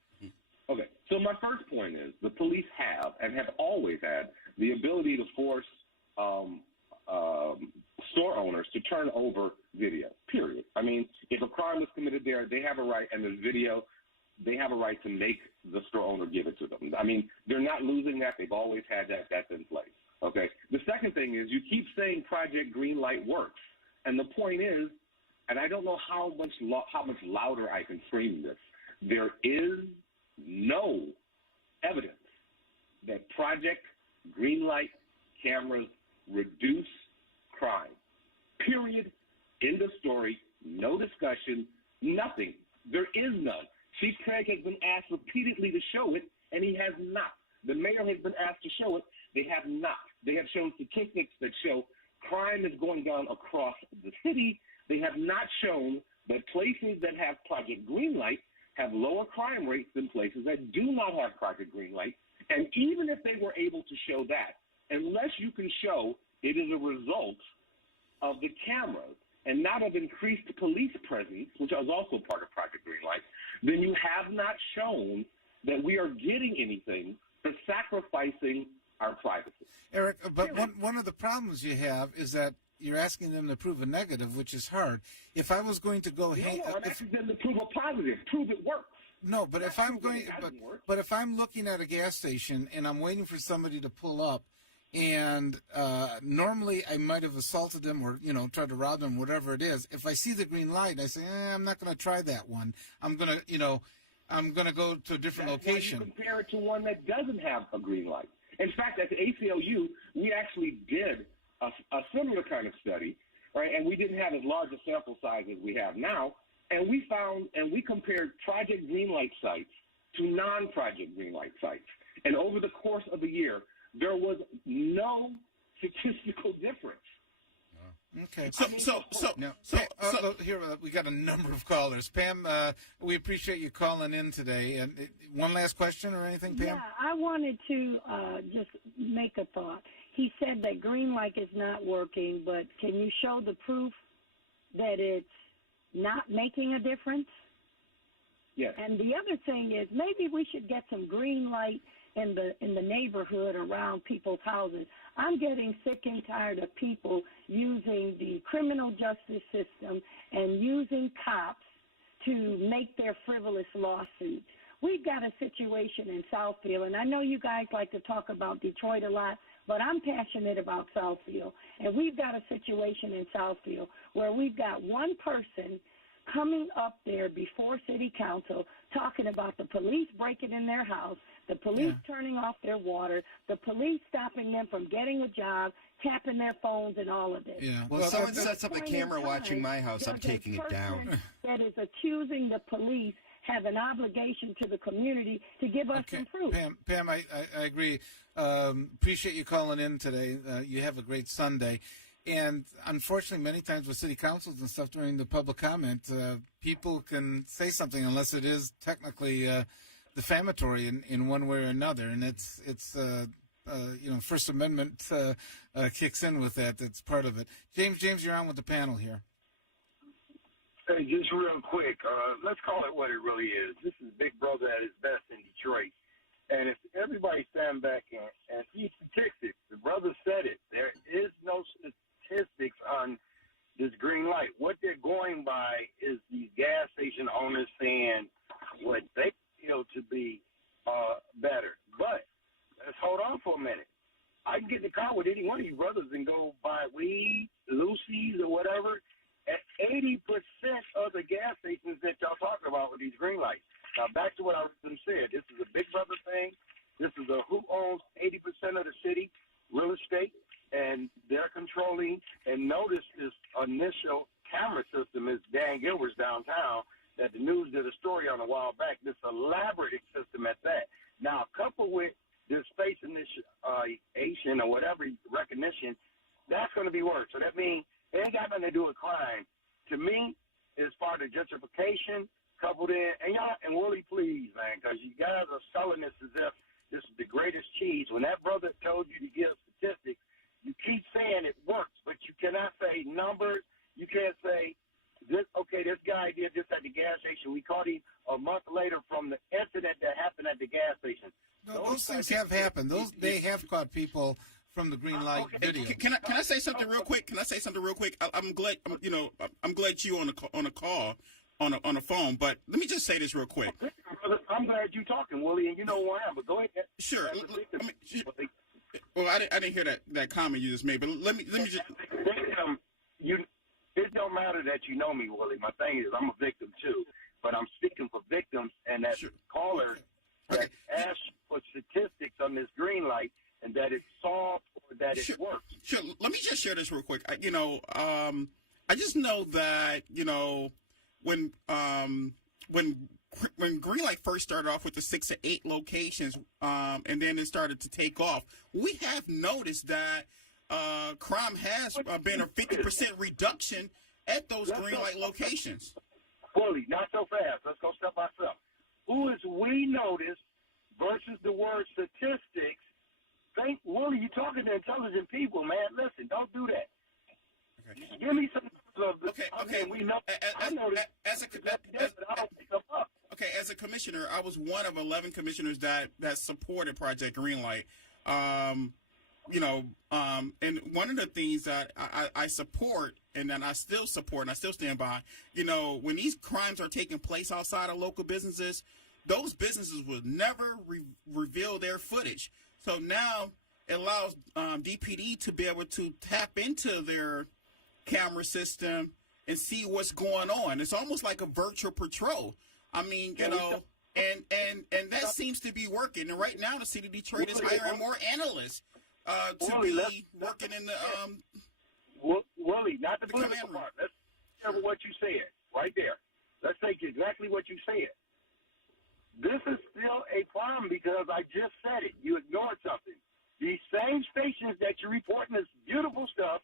Okay, so my first point is the police have and have always had the ability to force store owners to turn over video, period. I mean, if a crime was committed there, they have a right, and there's video, they have a right to make the store owner give it to them. I mean, they're not losing that. They've always had that. That's in place. Okay? The second thing is you keep saying Project Greenlight works, and the point is, and I don't know how much louder I can scream this, there is no evidence that Project Greenlight cameras reduce crime. Period. End of story. No discussion. Nothing. There is none. Chief Craig has been asked repeatedly to show it, and he has not. The mayor has been asked to show it. They have not. They have shown statistics that show crime is going down across the city. They have not shown that places that have Project Greenlight have lower crime rates than places that do not have Project Greenlight. And even if they were able to show that, unless you can show it is a result of the cameras and not of increased police presence, which is also part of Project Greenlight, then you have not shown that we are getting anything for sacrificing our privacy. Eric, but one of the problems you have is that you're asking them to prove a negative, which is hard. If I was going to go I'm asking them to prove a positive, prove it works. No, but if I'm going, but if I'm looking at a gas station and I'm waiting for somebody to pull up, and normally I might have assaulted them or tried to rob them, whatever it is. If I see the green light, I say, I'm not going to try that one. I'm going to go to a different location. Why you compare it to one that doesn't have a green light. In fact, at the ACLU, we actually did a similar kind of study, right? And we didn't have as large a sample size as we have now. And we found, and we compared Project Greenlight sites to non-Project Greenlight sites. And over the course of a year, there was no statistical difference. Okay. Here we got a number of callers. Pam, we appreciate you calling in today. And one last question or anything, Pam? Yeah, I wanted to just make a thought. He said that Greenlight is not working, but can you show the proof that it's not making a difference? Yes. And the other thing is maybe we should get some green light in the neighborhood around people's houses. I'm getting sick and tired of people using the criminal justice system and using cops to make their frivolous lawsuits. We've got a situation in Southfield, and I know you guys like to talk about Detroit a lot, but I'm passionate about Southfield. And we've got a situation in Southfield where we've got one person coming up there before city council talking about the police breaking in their house, the police turning off their water, the police stopping them from getting a job, tapping their phones and all of this. Yeah. Well, if someone sets up a camera watching my house, I'm taking it down. That is accusing the police have an obligation to the community to give us some proof. Pam, I agree. Appreciate you calling in today. You have a great Sunday. And unfortunately, many times with city councils and stuff during the public comment, people can say something unless it is technically defamatory in one way or another. And it's First Amendment kicks in with that. That's part of it. James, you're on with the panel here. Hey, just real quick, let's call it what it really is. This is Big Brother at his best in Detroit. And if everybody stand back and see statistics, the brother said it, there is no statistics on this green light. What they're going by is these gas station owners saying what they feel to be better. But let's hold on for a minute. I can get in the car with any one of you brothers and go buy weed, Lucy's, or whatever. At 80% of the gas stations that y'all talking about with these green lights. Now, back to what I said. This is a Big Brother thing. This is who owns 80% of the city, real estate, and they're controlling. And notice this initial camera system is Dan Gilbert's downtown that the news did a story on a while back, this elaborate system at that. Now, coupled with this face initiation or whatever recognition, that's going to be worse. So that means it ain't got nothing to do with crime. To me, it's part of gentrification coupled in. And y'all, and Willie, please, man, because you guys are selling this as if this is the greatest cheese. When that brother told you to give statistics, you keep saying it works, but you cannot say numbers. You can't say, this guy did this at the gas station. We caught him a month later from the incident that happened at the gas station. No, those things have happened. They have caught people from the green light video. Can I say something real quick? I'm glad you on a call on a phone, but let me just say this real quick. I'm glad you're talking, Willie, and you know who I am. But go ahead. Sure. Well, I didn't hear that comment you just made, but let me just. It don't matter that you know me, Willie. My thing is, I'm a victim too, but I'm speaking for victims and that caller that asked for statistics on this green light and that it's solved or that it works. Sure. Let me just share this real quick. I just know that when Greenlight first started off with the 6 to 8 locations, and then it started to take off, we have noticed that crime has been a 50% reduction at those Greenlight locations. Willie, not so fast. Let's go step by step. Who is we notice versus the word statistics? Think Willie. Willie, you're talking to intelligent people, man. Listen, don't do that. Okay. Give me some. Okay. We know. I know that. I don't pick them up. Okay, as a commissioner, I was one of 11 commissioners that supported Project Greenlight. And one of the things that I support, and then I still support, and I still stand by, when these crimes are taking place outside of local businesses, those businesses will never reveal their footage. So now it allows DPD to be able to tap into their camera system and see what's going on. It's almost like a virtual patrol. I mean, and that seems to be working. And right now, the city of Detroit is hiring more analysts to be working in the Willie, not the political part. Let's remember what you said right there. Let's take exactly what you said. This is still a problem because I just said it. You ignored something. These same stations that you're reporting this beautiful stuff,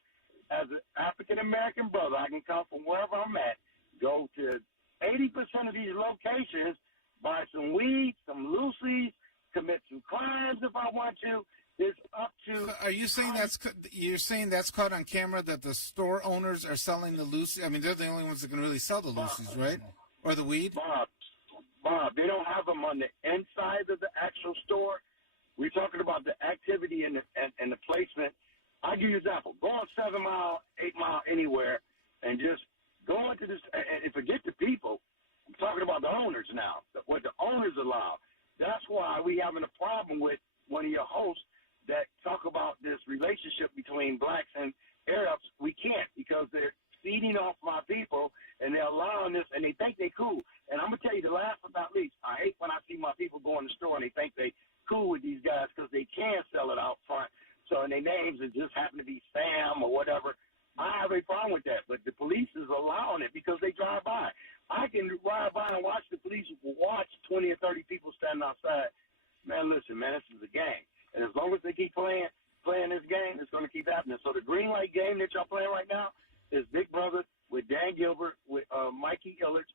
as an African-American brother, I can come from wherever I'm at, go to 80% of these locations, buy some weed, some loosies, commit some crimes if I want to. It's up to. Are you saying that's caught on camera, that the store owners are selling the loosies? I mean, they're the only ones that can really sell the loosies, right? Or the weed? Bob, they don't have them on the inside of the actual store. We're talking about the activity and the placement. I'll give you an example. Go on 7 Mile, 8 Mile, anywhere, and just go into this and forget the people. I'm talking about the owners now, what the owners allow. That's why we having a problem with one of your hosts that talk about this relationship between blacks and Arabs. We can't because they're feeding off my people, and they're allowing this, and they think they cool. And I'm going to tell you, the last but not least, I hate when I see my people go in the store and they think they cool with these guys because they can sell it out front. So, and their names just happen to be Sam or whatever. I have a problem with that, but the police is allowing it because they drive by. I can ride by and watch the police watch 20 or 30 people standing outside. Man, listen, man, this is a game. And as long as they keep playing this game, it's going to keep happening. So the green light game that y'all playing right now is Big Brother with Dan Gilbert, with Mike Illich,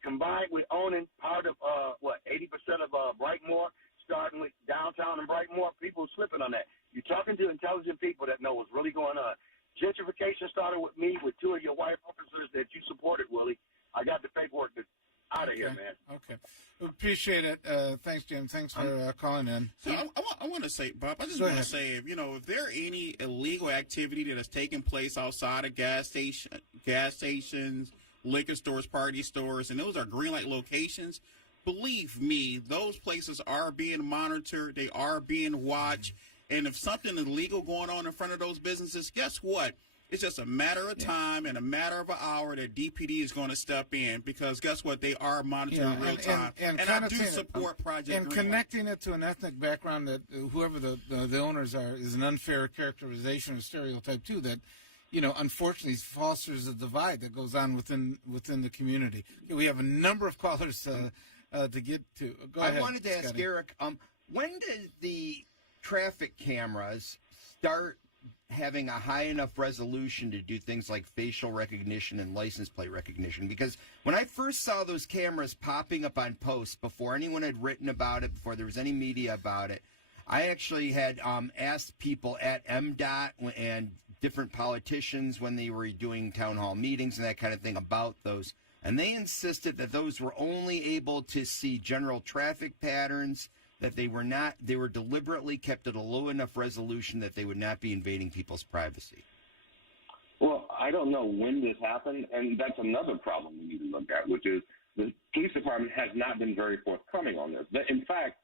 combined with owning part of, 80% of Brightmoor, starting with downtown and Brightmoor. People slipping on that. You're talking to intelligent people that know what's really going on. Gentrification started with me, with 2 of your white officers that you supported, Willie. I got the paperwork out of here, man. Okay. Appreciate it. Thanks, Jim. Thanks for calling in. So I want to say, Bob, I just want to say, if there any illegal activity that is taking place outside of gas stations, liquor stores, party stores, and those are green light locations, believe me, those places are being monitored. They are being watched. And if something illegal going on in front of those businesses, guess what? It's just a matter of time and a matter of an hour that DPD is going to step in because guess what? They are monitoring real time. And I do support Project And Greenlight. connecting it to an ethnic background that whoever the owners are is an unfair characterization or stereotype too that, unfortunately fosters a divide that goes on within the community. Okay, we have a number of callers to get to. Go ahead, I wanted to ask Scotty. Eric, when did the traffic cameras start having a high enough resolution to do things like facial recognition and license plate recognition? Because when I first saw those cameras popping up on posts before anyone had written about it, before there was any media about it, I actually had asked people at MDOT and different politicians when they were doing town hall meetings and that kind of thing about those. And they insisted that those were only able to see general traffic patterns, that they were deliberately kept at a low enough resolution that they would not be invading people's privacy. Well, I don't know when this happened, and that's another problem we need to look at, which is the police department has not been very forthcoming on this. But in fact,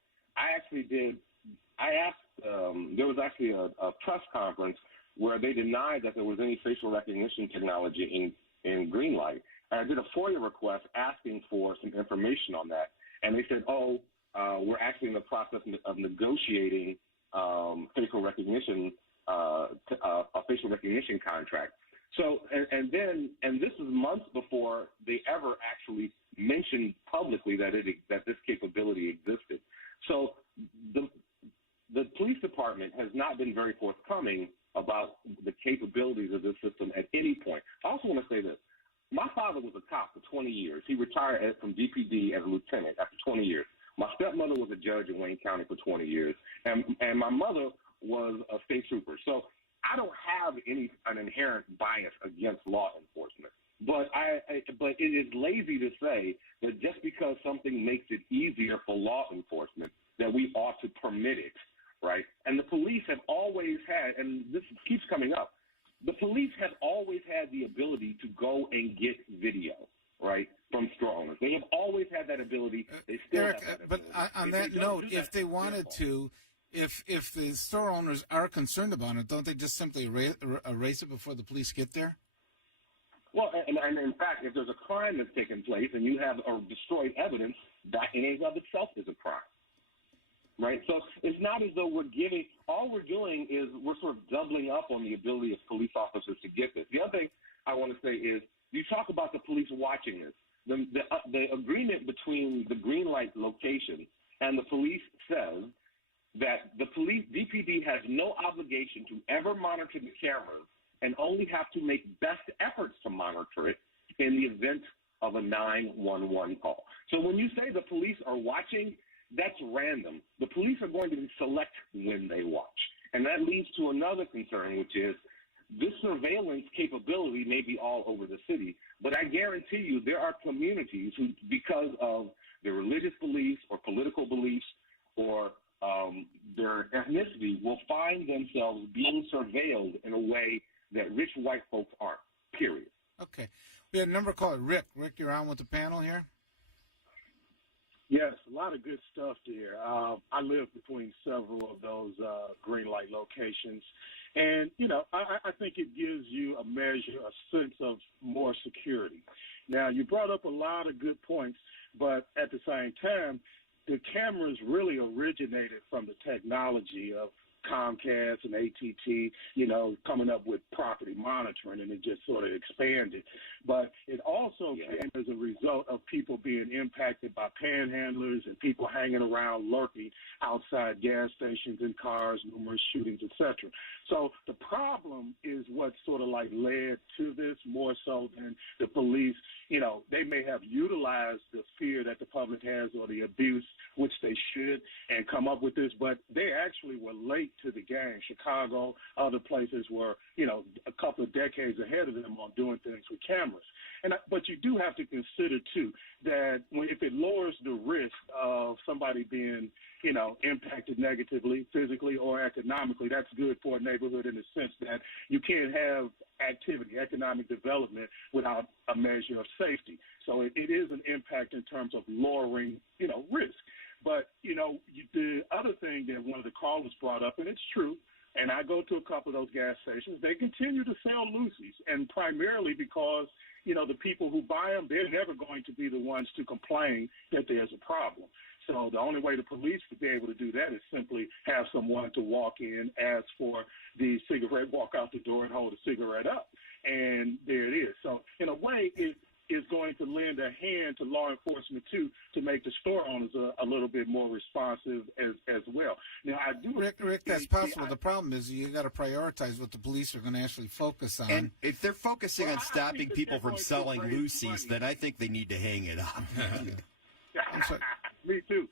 there was actually a press conference where they denied that there was any facial recognition technology in Greenlight. And I did a FOIA request asking for some information on that, and they said, we're actually in the process of negotiating facial recognition, a facial recognition contract. So, and this is months before they ever actually mentioned publicly that this capability existed. So, the police department has not been very forthcoming about the capabilities of this system at any point. I also want to say this. My father was a cop for 20 years. He retired from DPD as a lieutenant after 20 years. My stepmother was a judge in Wayne County for 20 years. And my mother was a state trooper. So I don't have an inherent bias against law enforcement. But but it is lazy to say that just because something makes it easier for law enforcement that we ought to permit it, right? And the police have always had, and this keeps coming up, the police have always had the ability to go and get video, right, from store owners. They have always had that ability. They still Eric, have that but ability. on If that they don't note, do that, if they wanted to, if the store owners are concerned about it, don't they just simply erase it before the police get there? Well, and in fact, if there's a crime that's taken place and you have or destroyed evidence, that in and of itself is a crime, right? So it's not as though we're giving. All we're doing is we're sort of doubling up on the ability of police officers to get this. The other thing I want to say is you talk about the police watching this. The agreement between the green light location and the police says that the police DPD has no obligation to ever monitor the cameras and only have to make best efforts to monitor it in the event of a 911 call. So when you say the police are watching, that's random. The police are going to select when they watch. And that leads to another concern, which is this surveillance capability may be all over the city, but I guarantee you there are communities who, because of their religious beliefs or political beliefs or their ethnicity, will find themselves being surveilled in a way that rich white folks aren't, period. Okay. We had a number called Rick. Rick, you're on with the panel here? Yes, a lot of good stuff there. I live between several of those green light locations. And, you know, I think it gives you a measure, a sense of more security. Now, you brought up a lot of good points, but at the same time, the cameras really originated from the technology of Comcast and AT&T, you know, coming up with property monitoring, and it just sort of expanded. But it also came as a result of people being impacted by panhandlers and people hanging around lurking outside gas stations and cars, numerous shootings, etc. So the problem is what sort of like led to this more so than the police. You know, they may have utilized the fear that the public has or the abuse, which they should, and come up with this, but they actually were late to the game. Chicago, other places were, you know, a couple of decades ahead of them on doing things with cameras. But you do have to consider, too, that if it lowers the risk of somebody being, you know, impacted negatively, physically or economically, that's good for a neighborhood in the sense that you can't have activity, economic development without a measure of safety. So it is an impact in terms of lowering, you know, risk. But, you know, the other thing that one of the callers brought up, and it's true, and I go to a couple of those gas stations, they continue to sell loosies, and primarily because, you know, the people who buy them, they're never going to be the ones to complain that there's a problem. So the only way the police would be able to do that is simply have someone to walk in, ask for the cigarette, walk out the door and hold a cigarette up. And there it is. So in a way, it is going to lend a hand to law enforcement, too, to make the store owners a little bit more responsive as well. Now, I do... Rick, that's possible. The problem is you got to prioritize what the police are going to actually focus on. And if they're focusing on stopping people from selling loosies, then I think they need to hang it up. Me too.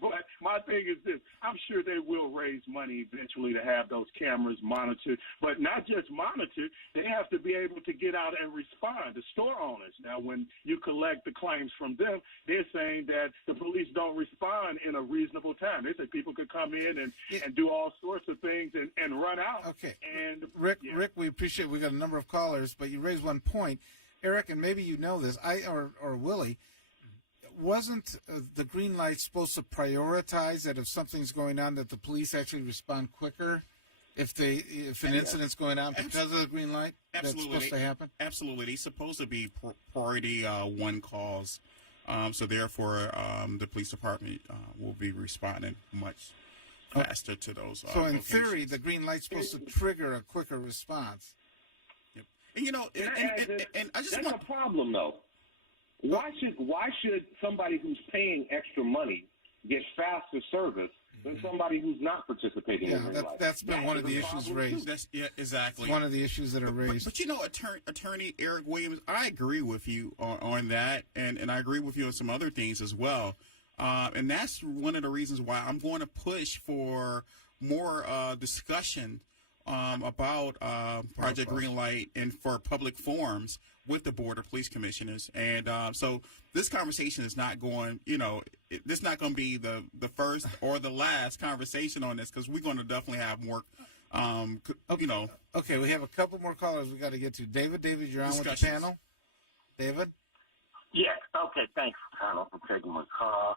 But my thing is this. I'm sure they will raise money eventually to have those cameras monitored. But not just monitored, they have to be able to get out and respond. The store owners, now when you collect the claims from them, they're saying that the police don't respond in a reasonable time. They say people could come in and do all sorts of things and run out. Okay. And Rick, we appreciate we got a number of callers, but you raised one point. Eric, and maybe you know this, or Willie, wasn't the green light supposed to prioritize that if something's going on that the police actually respond quicker if an incident's going on because of the green light? Absolutely. That's supposed to happen? Absolutely. They're supposed to be priority one calls. So therefore, the police department will be responding much faster to those So in locations. theory, the green light's supposed to trigger a quicker response. Yep. And, you know, and I just that's want... a problem, though. Why should somebody who's paying extra money get faster service than somebody who's not participating in green light? That's been one of the issues raised. Exactly. One of the issues that are raised. But you know, Attorney Eric Williams, I agree with you on that, and I agree with you on some other things as well. And that's one of the reasons why I'm going to push for more discussion about Project Greenlight and for public forums with the Board of Police Commissioners. And so this conversation is not going, this is not going to be the first or the last conversation on this, because we're going to definitely have more, Okay, we have a couple more callers we got to get to. David, you're on with the panel. David? Yeah, okay, thanks, Ficano, for taking my call.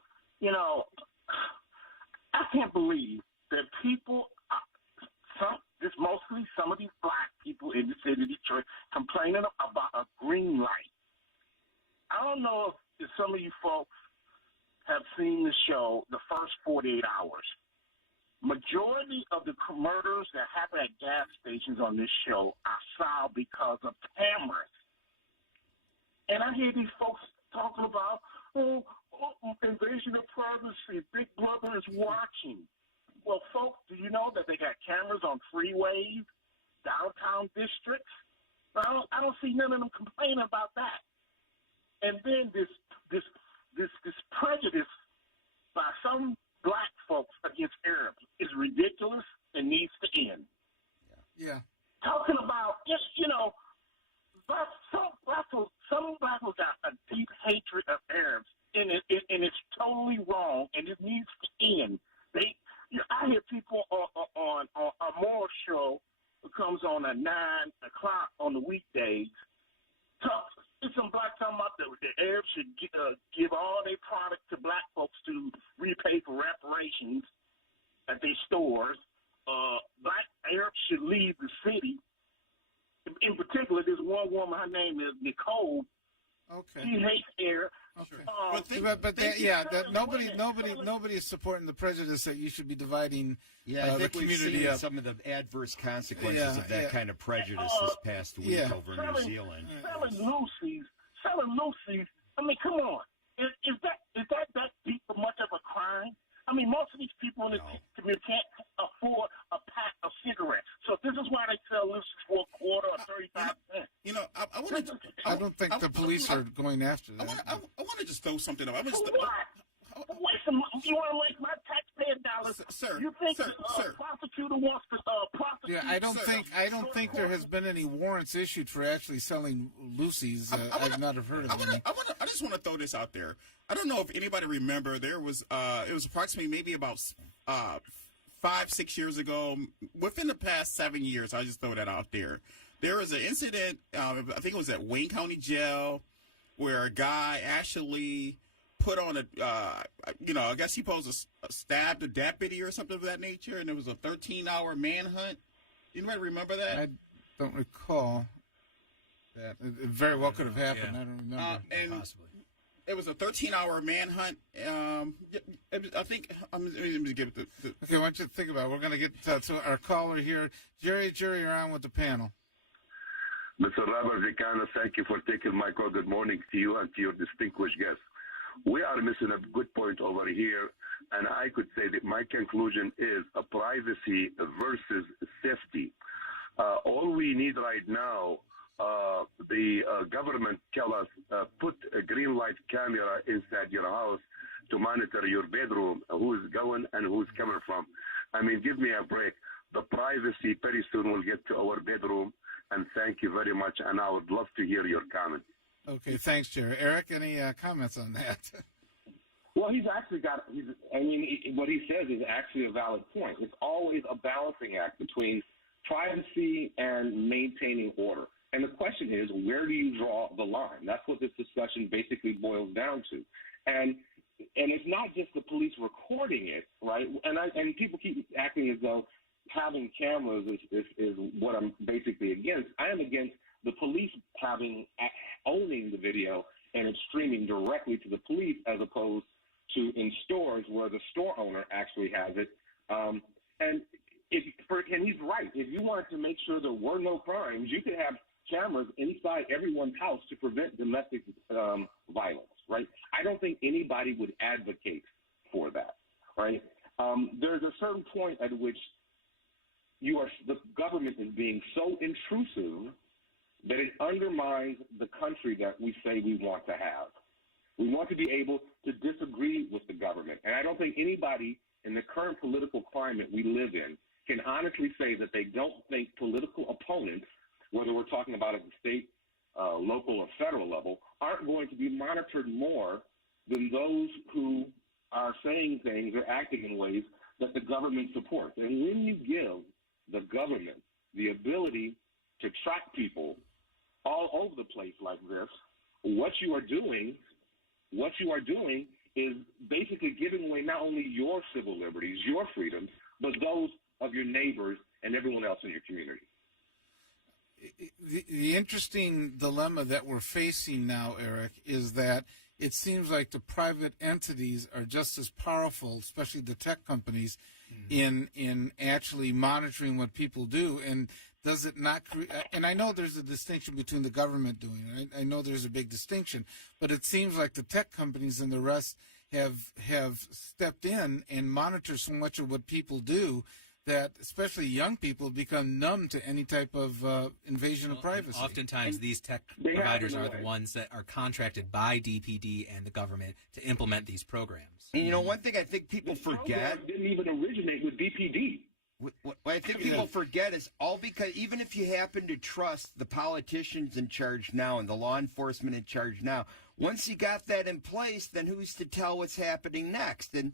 I can't believe that people, mostly some of these black people in the city of Detroit, complaining about a green light. I don't know if some of you folks have seen the show, The First 48 Hours. Majority of the murders that happen at gas stations on this show are solved because of cameras. And I hear these folks talking about, invasion of privacy, Big Brother is watching. Well, folks, do you know that they got cameras on freeways, downtown districts? I don't see none of them complaining about that. And then this prejudice by some black folks against Arabs is ridiculous and needs to end. Yeah. Talking about some black folks got a deep hatred of Arabs, and it's totally wrong, and it needs to end. I hear people on a moral show that comes on at 9 o'clock on the weekdays. It's some black talking about the Arabs should give all their product to black folks to repay for reparations at their stores. Black Arabs should leave the city. In particular, there's one woman, her name is Nicole. Okay. She hates Arabs. Okay. Nobody is supporting the prejudice that you should be dividing I the think we've community seen up. some of the adverse consequences of that kind of prejudice this past week over New Zealand. Selling Lucy's. I mean, come on. Is that deep for much of a crime? I mean, most of these people in the community can't afford a pack of cigarettes. So this is why they sell Lucy's for a quarter or 35 cents. I don't think the police are going after that. I want to just throw something up. You want to waste my taxpayer dollars? Sir, you think a prosecutor wants to prosecute? Yeah, I don't think there has been any warrants issued for actually selling Lucy's. I've not have heard of any. I just want to throw this out there. I don't know if anybody remember. There was it was approximately maybe about 5-6 years ago. Within the past 7 years, I just throw that out there. There was an incident. I think it was at Wayne County Jail, where a guy actually put on I guess he posed stabbed a deputy or something of that nature, and it was a 13-hour manhunt. Anybody remember that? I don't recall that. It very well could have happened. Yeah. I don't remember. Possibly. It was a 13-hour manhunt. I think let me give it the Okay, why don't you think about it? We're going to get to our caller here. Jerry, you're on with the panel. Mr. Robert Ficano, thank you for taking my call. Good morning to you and to your distinguished guests. We are missing a good point over here, and I could say that my conclusion is a privacy versus safety. All we need right now, the government tell us, put a green light camera inside your house to monitor your bedroom, who's going and who's coming from. I mean, give me a break. The privacy very soon will get to our bedroom, and thank you very much, and I would love to hear your comments. Okay, thanks, Jerry. Eric, any comments on that? Well, he's actually got, what he says is actually a valid point. It's always a balancing act between privacy and maintaining order. And the question is, where do you draw the line? That's what this discussion basically boils down to. And it's not just the police recording it, right? And people keep acting as though having cameras is what I'm basically against. I am against the police owning the video and it's streaming directly to the police as opposed to in stores where the store owner actually has it. And he's right. If you wanted to make sure there were no crimes, you could have cameras inside everyone's house to prevent domestic violence, right? I don't think anybody would advocate for that, right? There's a certain point at which the government is being so intrusive that it undermines the country that we say we want to have. We want to be able to disagree with the government. And I don't think anybody in the current political climate we live in, can honestly say that they don't think political opponents, whether we're talking about at the state, local, or federal level, aren't going to be monitored more than those who are saying things or acting in ways that the government supports. And when you give the government the ability to track people all over the place like this, what you are doing is basically giving away not only your civil liberties, your freedoms, but those of your neighbors and everyone else in your community. The interesting dilemma that we're facing now, Eric, is that it seems like the private entities are just as powerful, especially the tech companies, in actually monitoring what people do. And does it not create? And I know there's a distinction between the government doing it. I know there's a big distinction, but it seems like the tech companies and the rest have stepped in and monitor so much of what people do that especially young people become numb to any type of invasion of privacy. Oftentimes, these tech providers are the ones that are contracted by DPD and the government to implement these programs. And you know, one thing I think people forget didn't even originate with DPD. What I think people forget is all because even if you happen to trust the politicians in charge now and the law enforcement in charge now, once you got that in place, then who's to tell what's happening next? And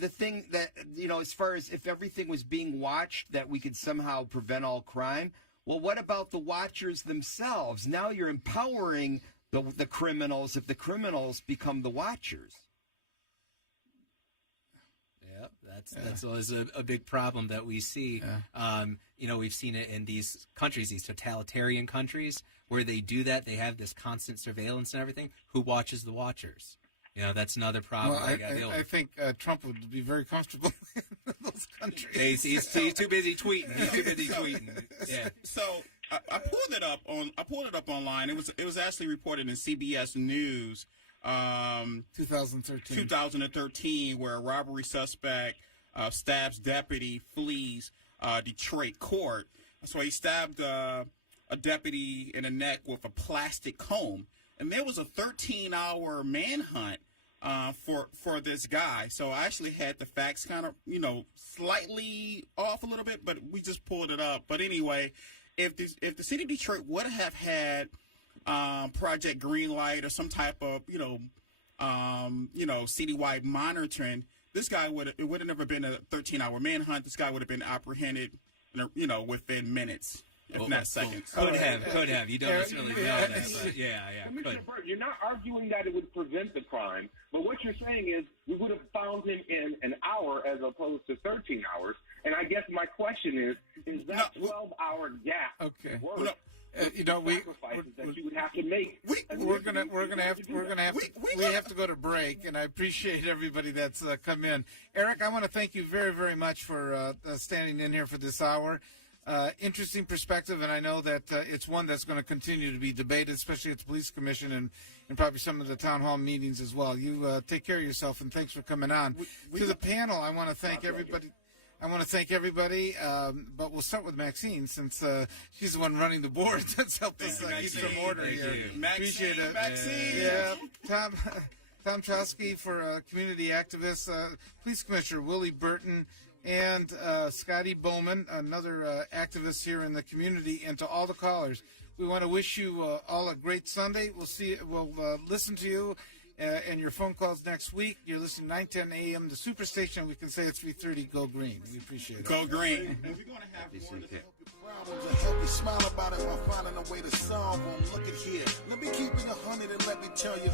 the thing that, you know, as far as if everything was being watched, that we could somehow prevent all crime, well, what about the watchers themselves? Now you're empowering the criminals if the criminals become the watchers. Yep, that's always a big problem that we see. You know, we've seen it in these countries, these totalitarian countries, where they do that. They have this constant surveillance and everything. Who watches the watchers? You know, that's another problem. Well, I think Trump would be very comfortable in those countries. He's too busy tweeting. He's too busy tweeting. Yeah. So I pulled it up online. It was actually reported in CBS News, 2013, where a robbery suspect stabs deputy, flees Detroit court. So he stabbed a deputy in the neck with a plastic comb. And there was a 13-hour manhunt for this guy. So I actually had the facts kind of, you know, slightly off a little bit, but we just pulled it up. But anyway, if the city of Detroit would have had Project Greenlight or some type of, citywide monitoring, this guy would have never been a 13-hour manhunt. This guy would have been apprehended, within minutes. If not seconds. Could have. You don't necessarily know that, but yeah. Commissioner Burton, you're not arguing that it would prevent the crime, but what you're saying is we would have found him in an hour as opposed to 13 hours. And I guess my question is that 12-hour gap worth sacrifices that you would have to make? We have to go to break, and I appreciate everybody that's come in. Eric, I want to thank you very, very much for standing in here for this hour. Interesting perspective, and I know that it's one that's going to continue to be debated, especially at the Police Commission and probably some of the town hall meetings as well. You take care of yourself, and thanks for coming on. To the panel, I want to thank everybody. But we'll start with Maxine, since she's the one running the board. That's helped us keep some order here. Appreciate it. Maxine. Yeah, Tom Choske for community activist, Police Commissioner Willie Burton, and Scotty Boman, another activist here in the community, and to all the callers. We want to wish you all a great Sunday. We'll listen to you and your phone calls next week. You're listening to 9:10 a.m. the Superstation. We can say it's 3:30. Go Green. We appreciate it. Go Green. And we're going to have one to help you smile about it while finding a way to solve them. Look at here. Let me keep it 100 and let me tell you.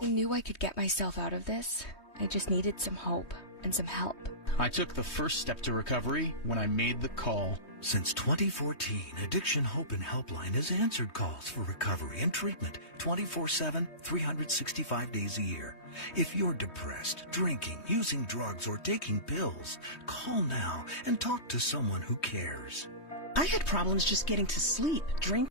I knew I could get myself out of this. I just needed some hope and some help. I took the first step to recovery when I made the call. Since 2014, Addiction Hope and Helpline has answered calls for recovery and treatment 24/7, 365 days a year. If you're depressed, drinking, using drugs, or taking pills, call now and talk to someone who cares. I had problems just getting to sleep, drink.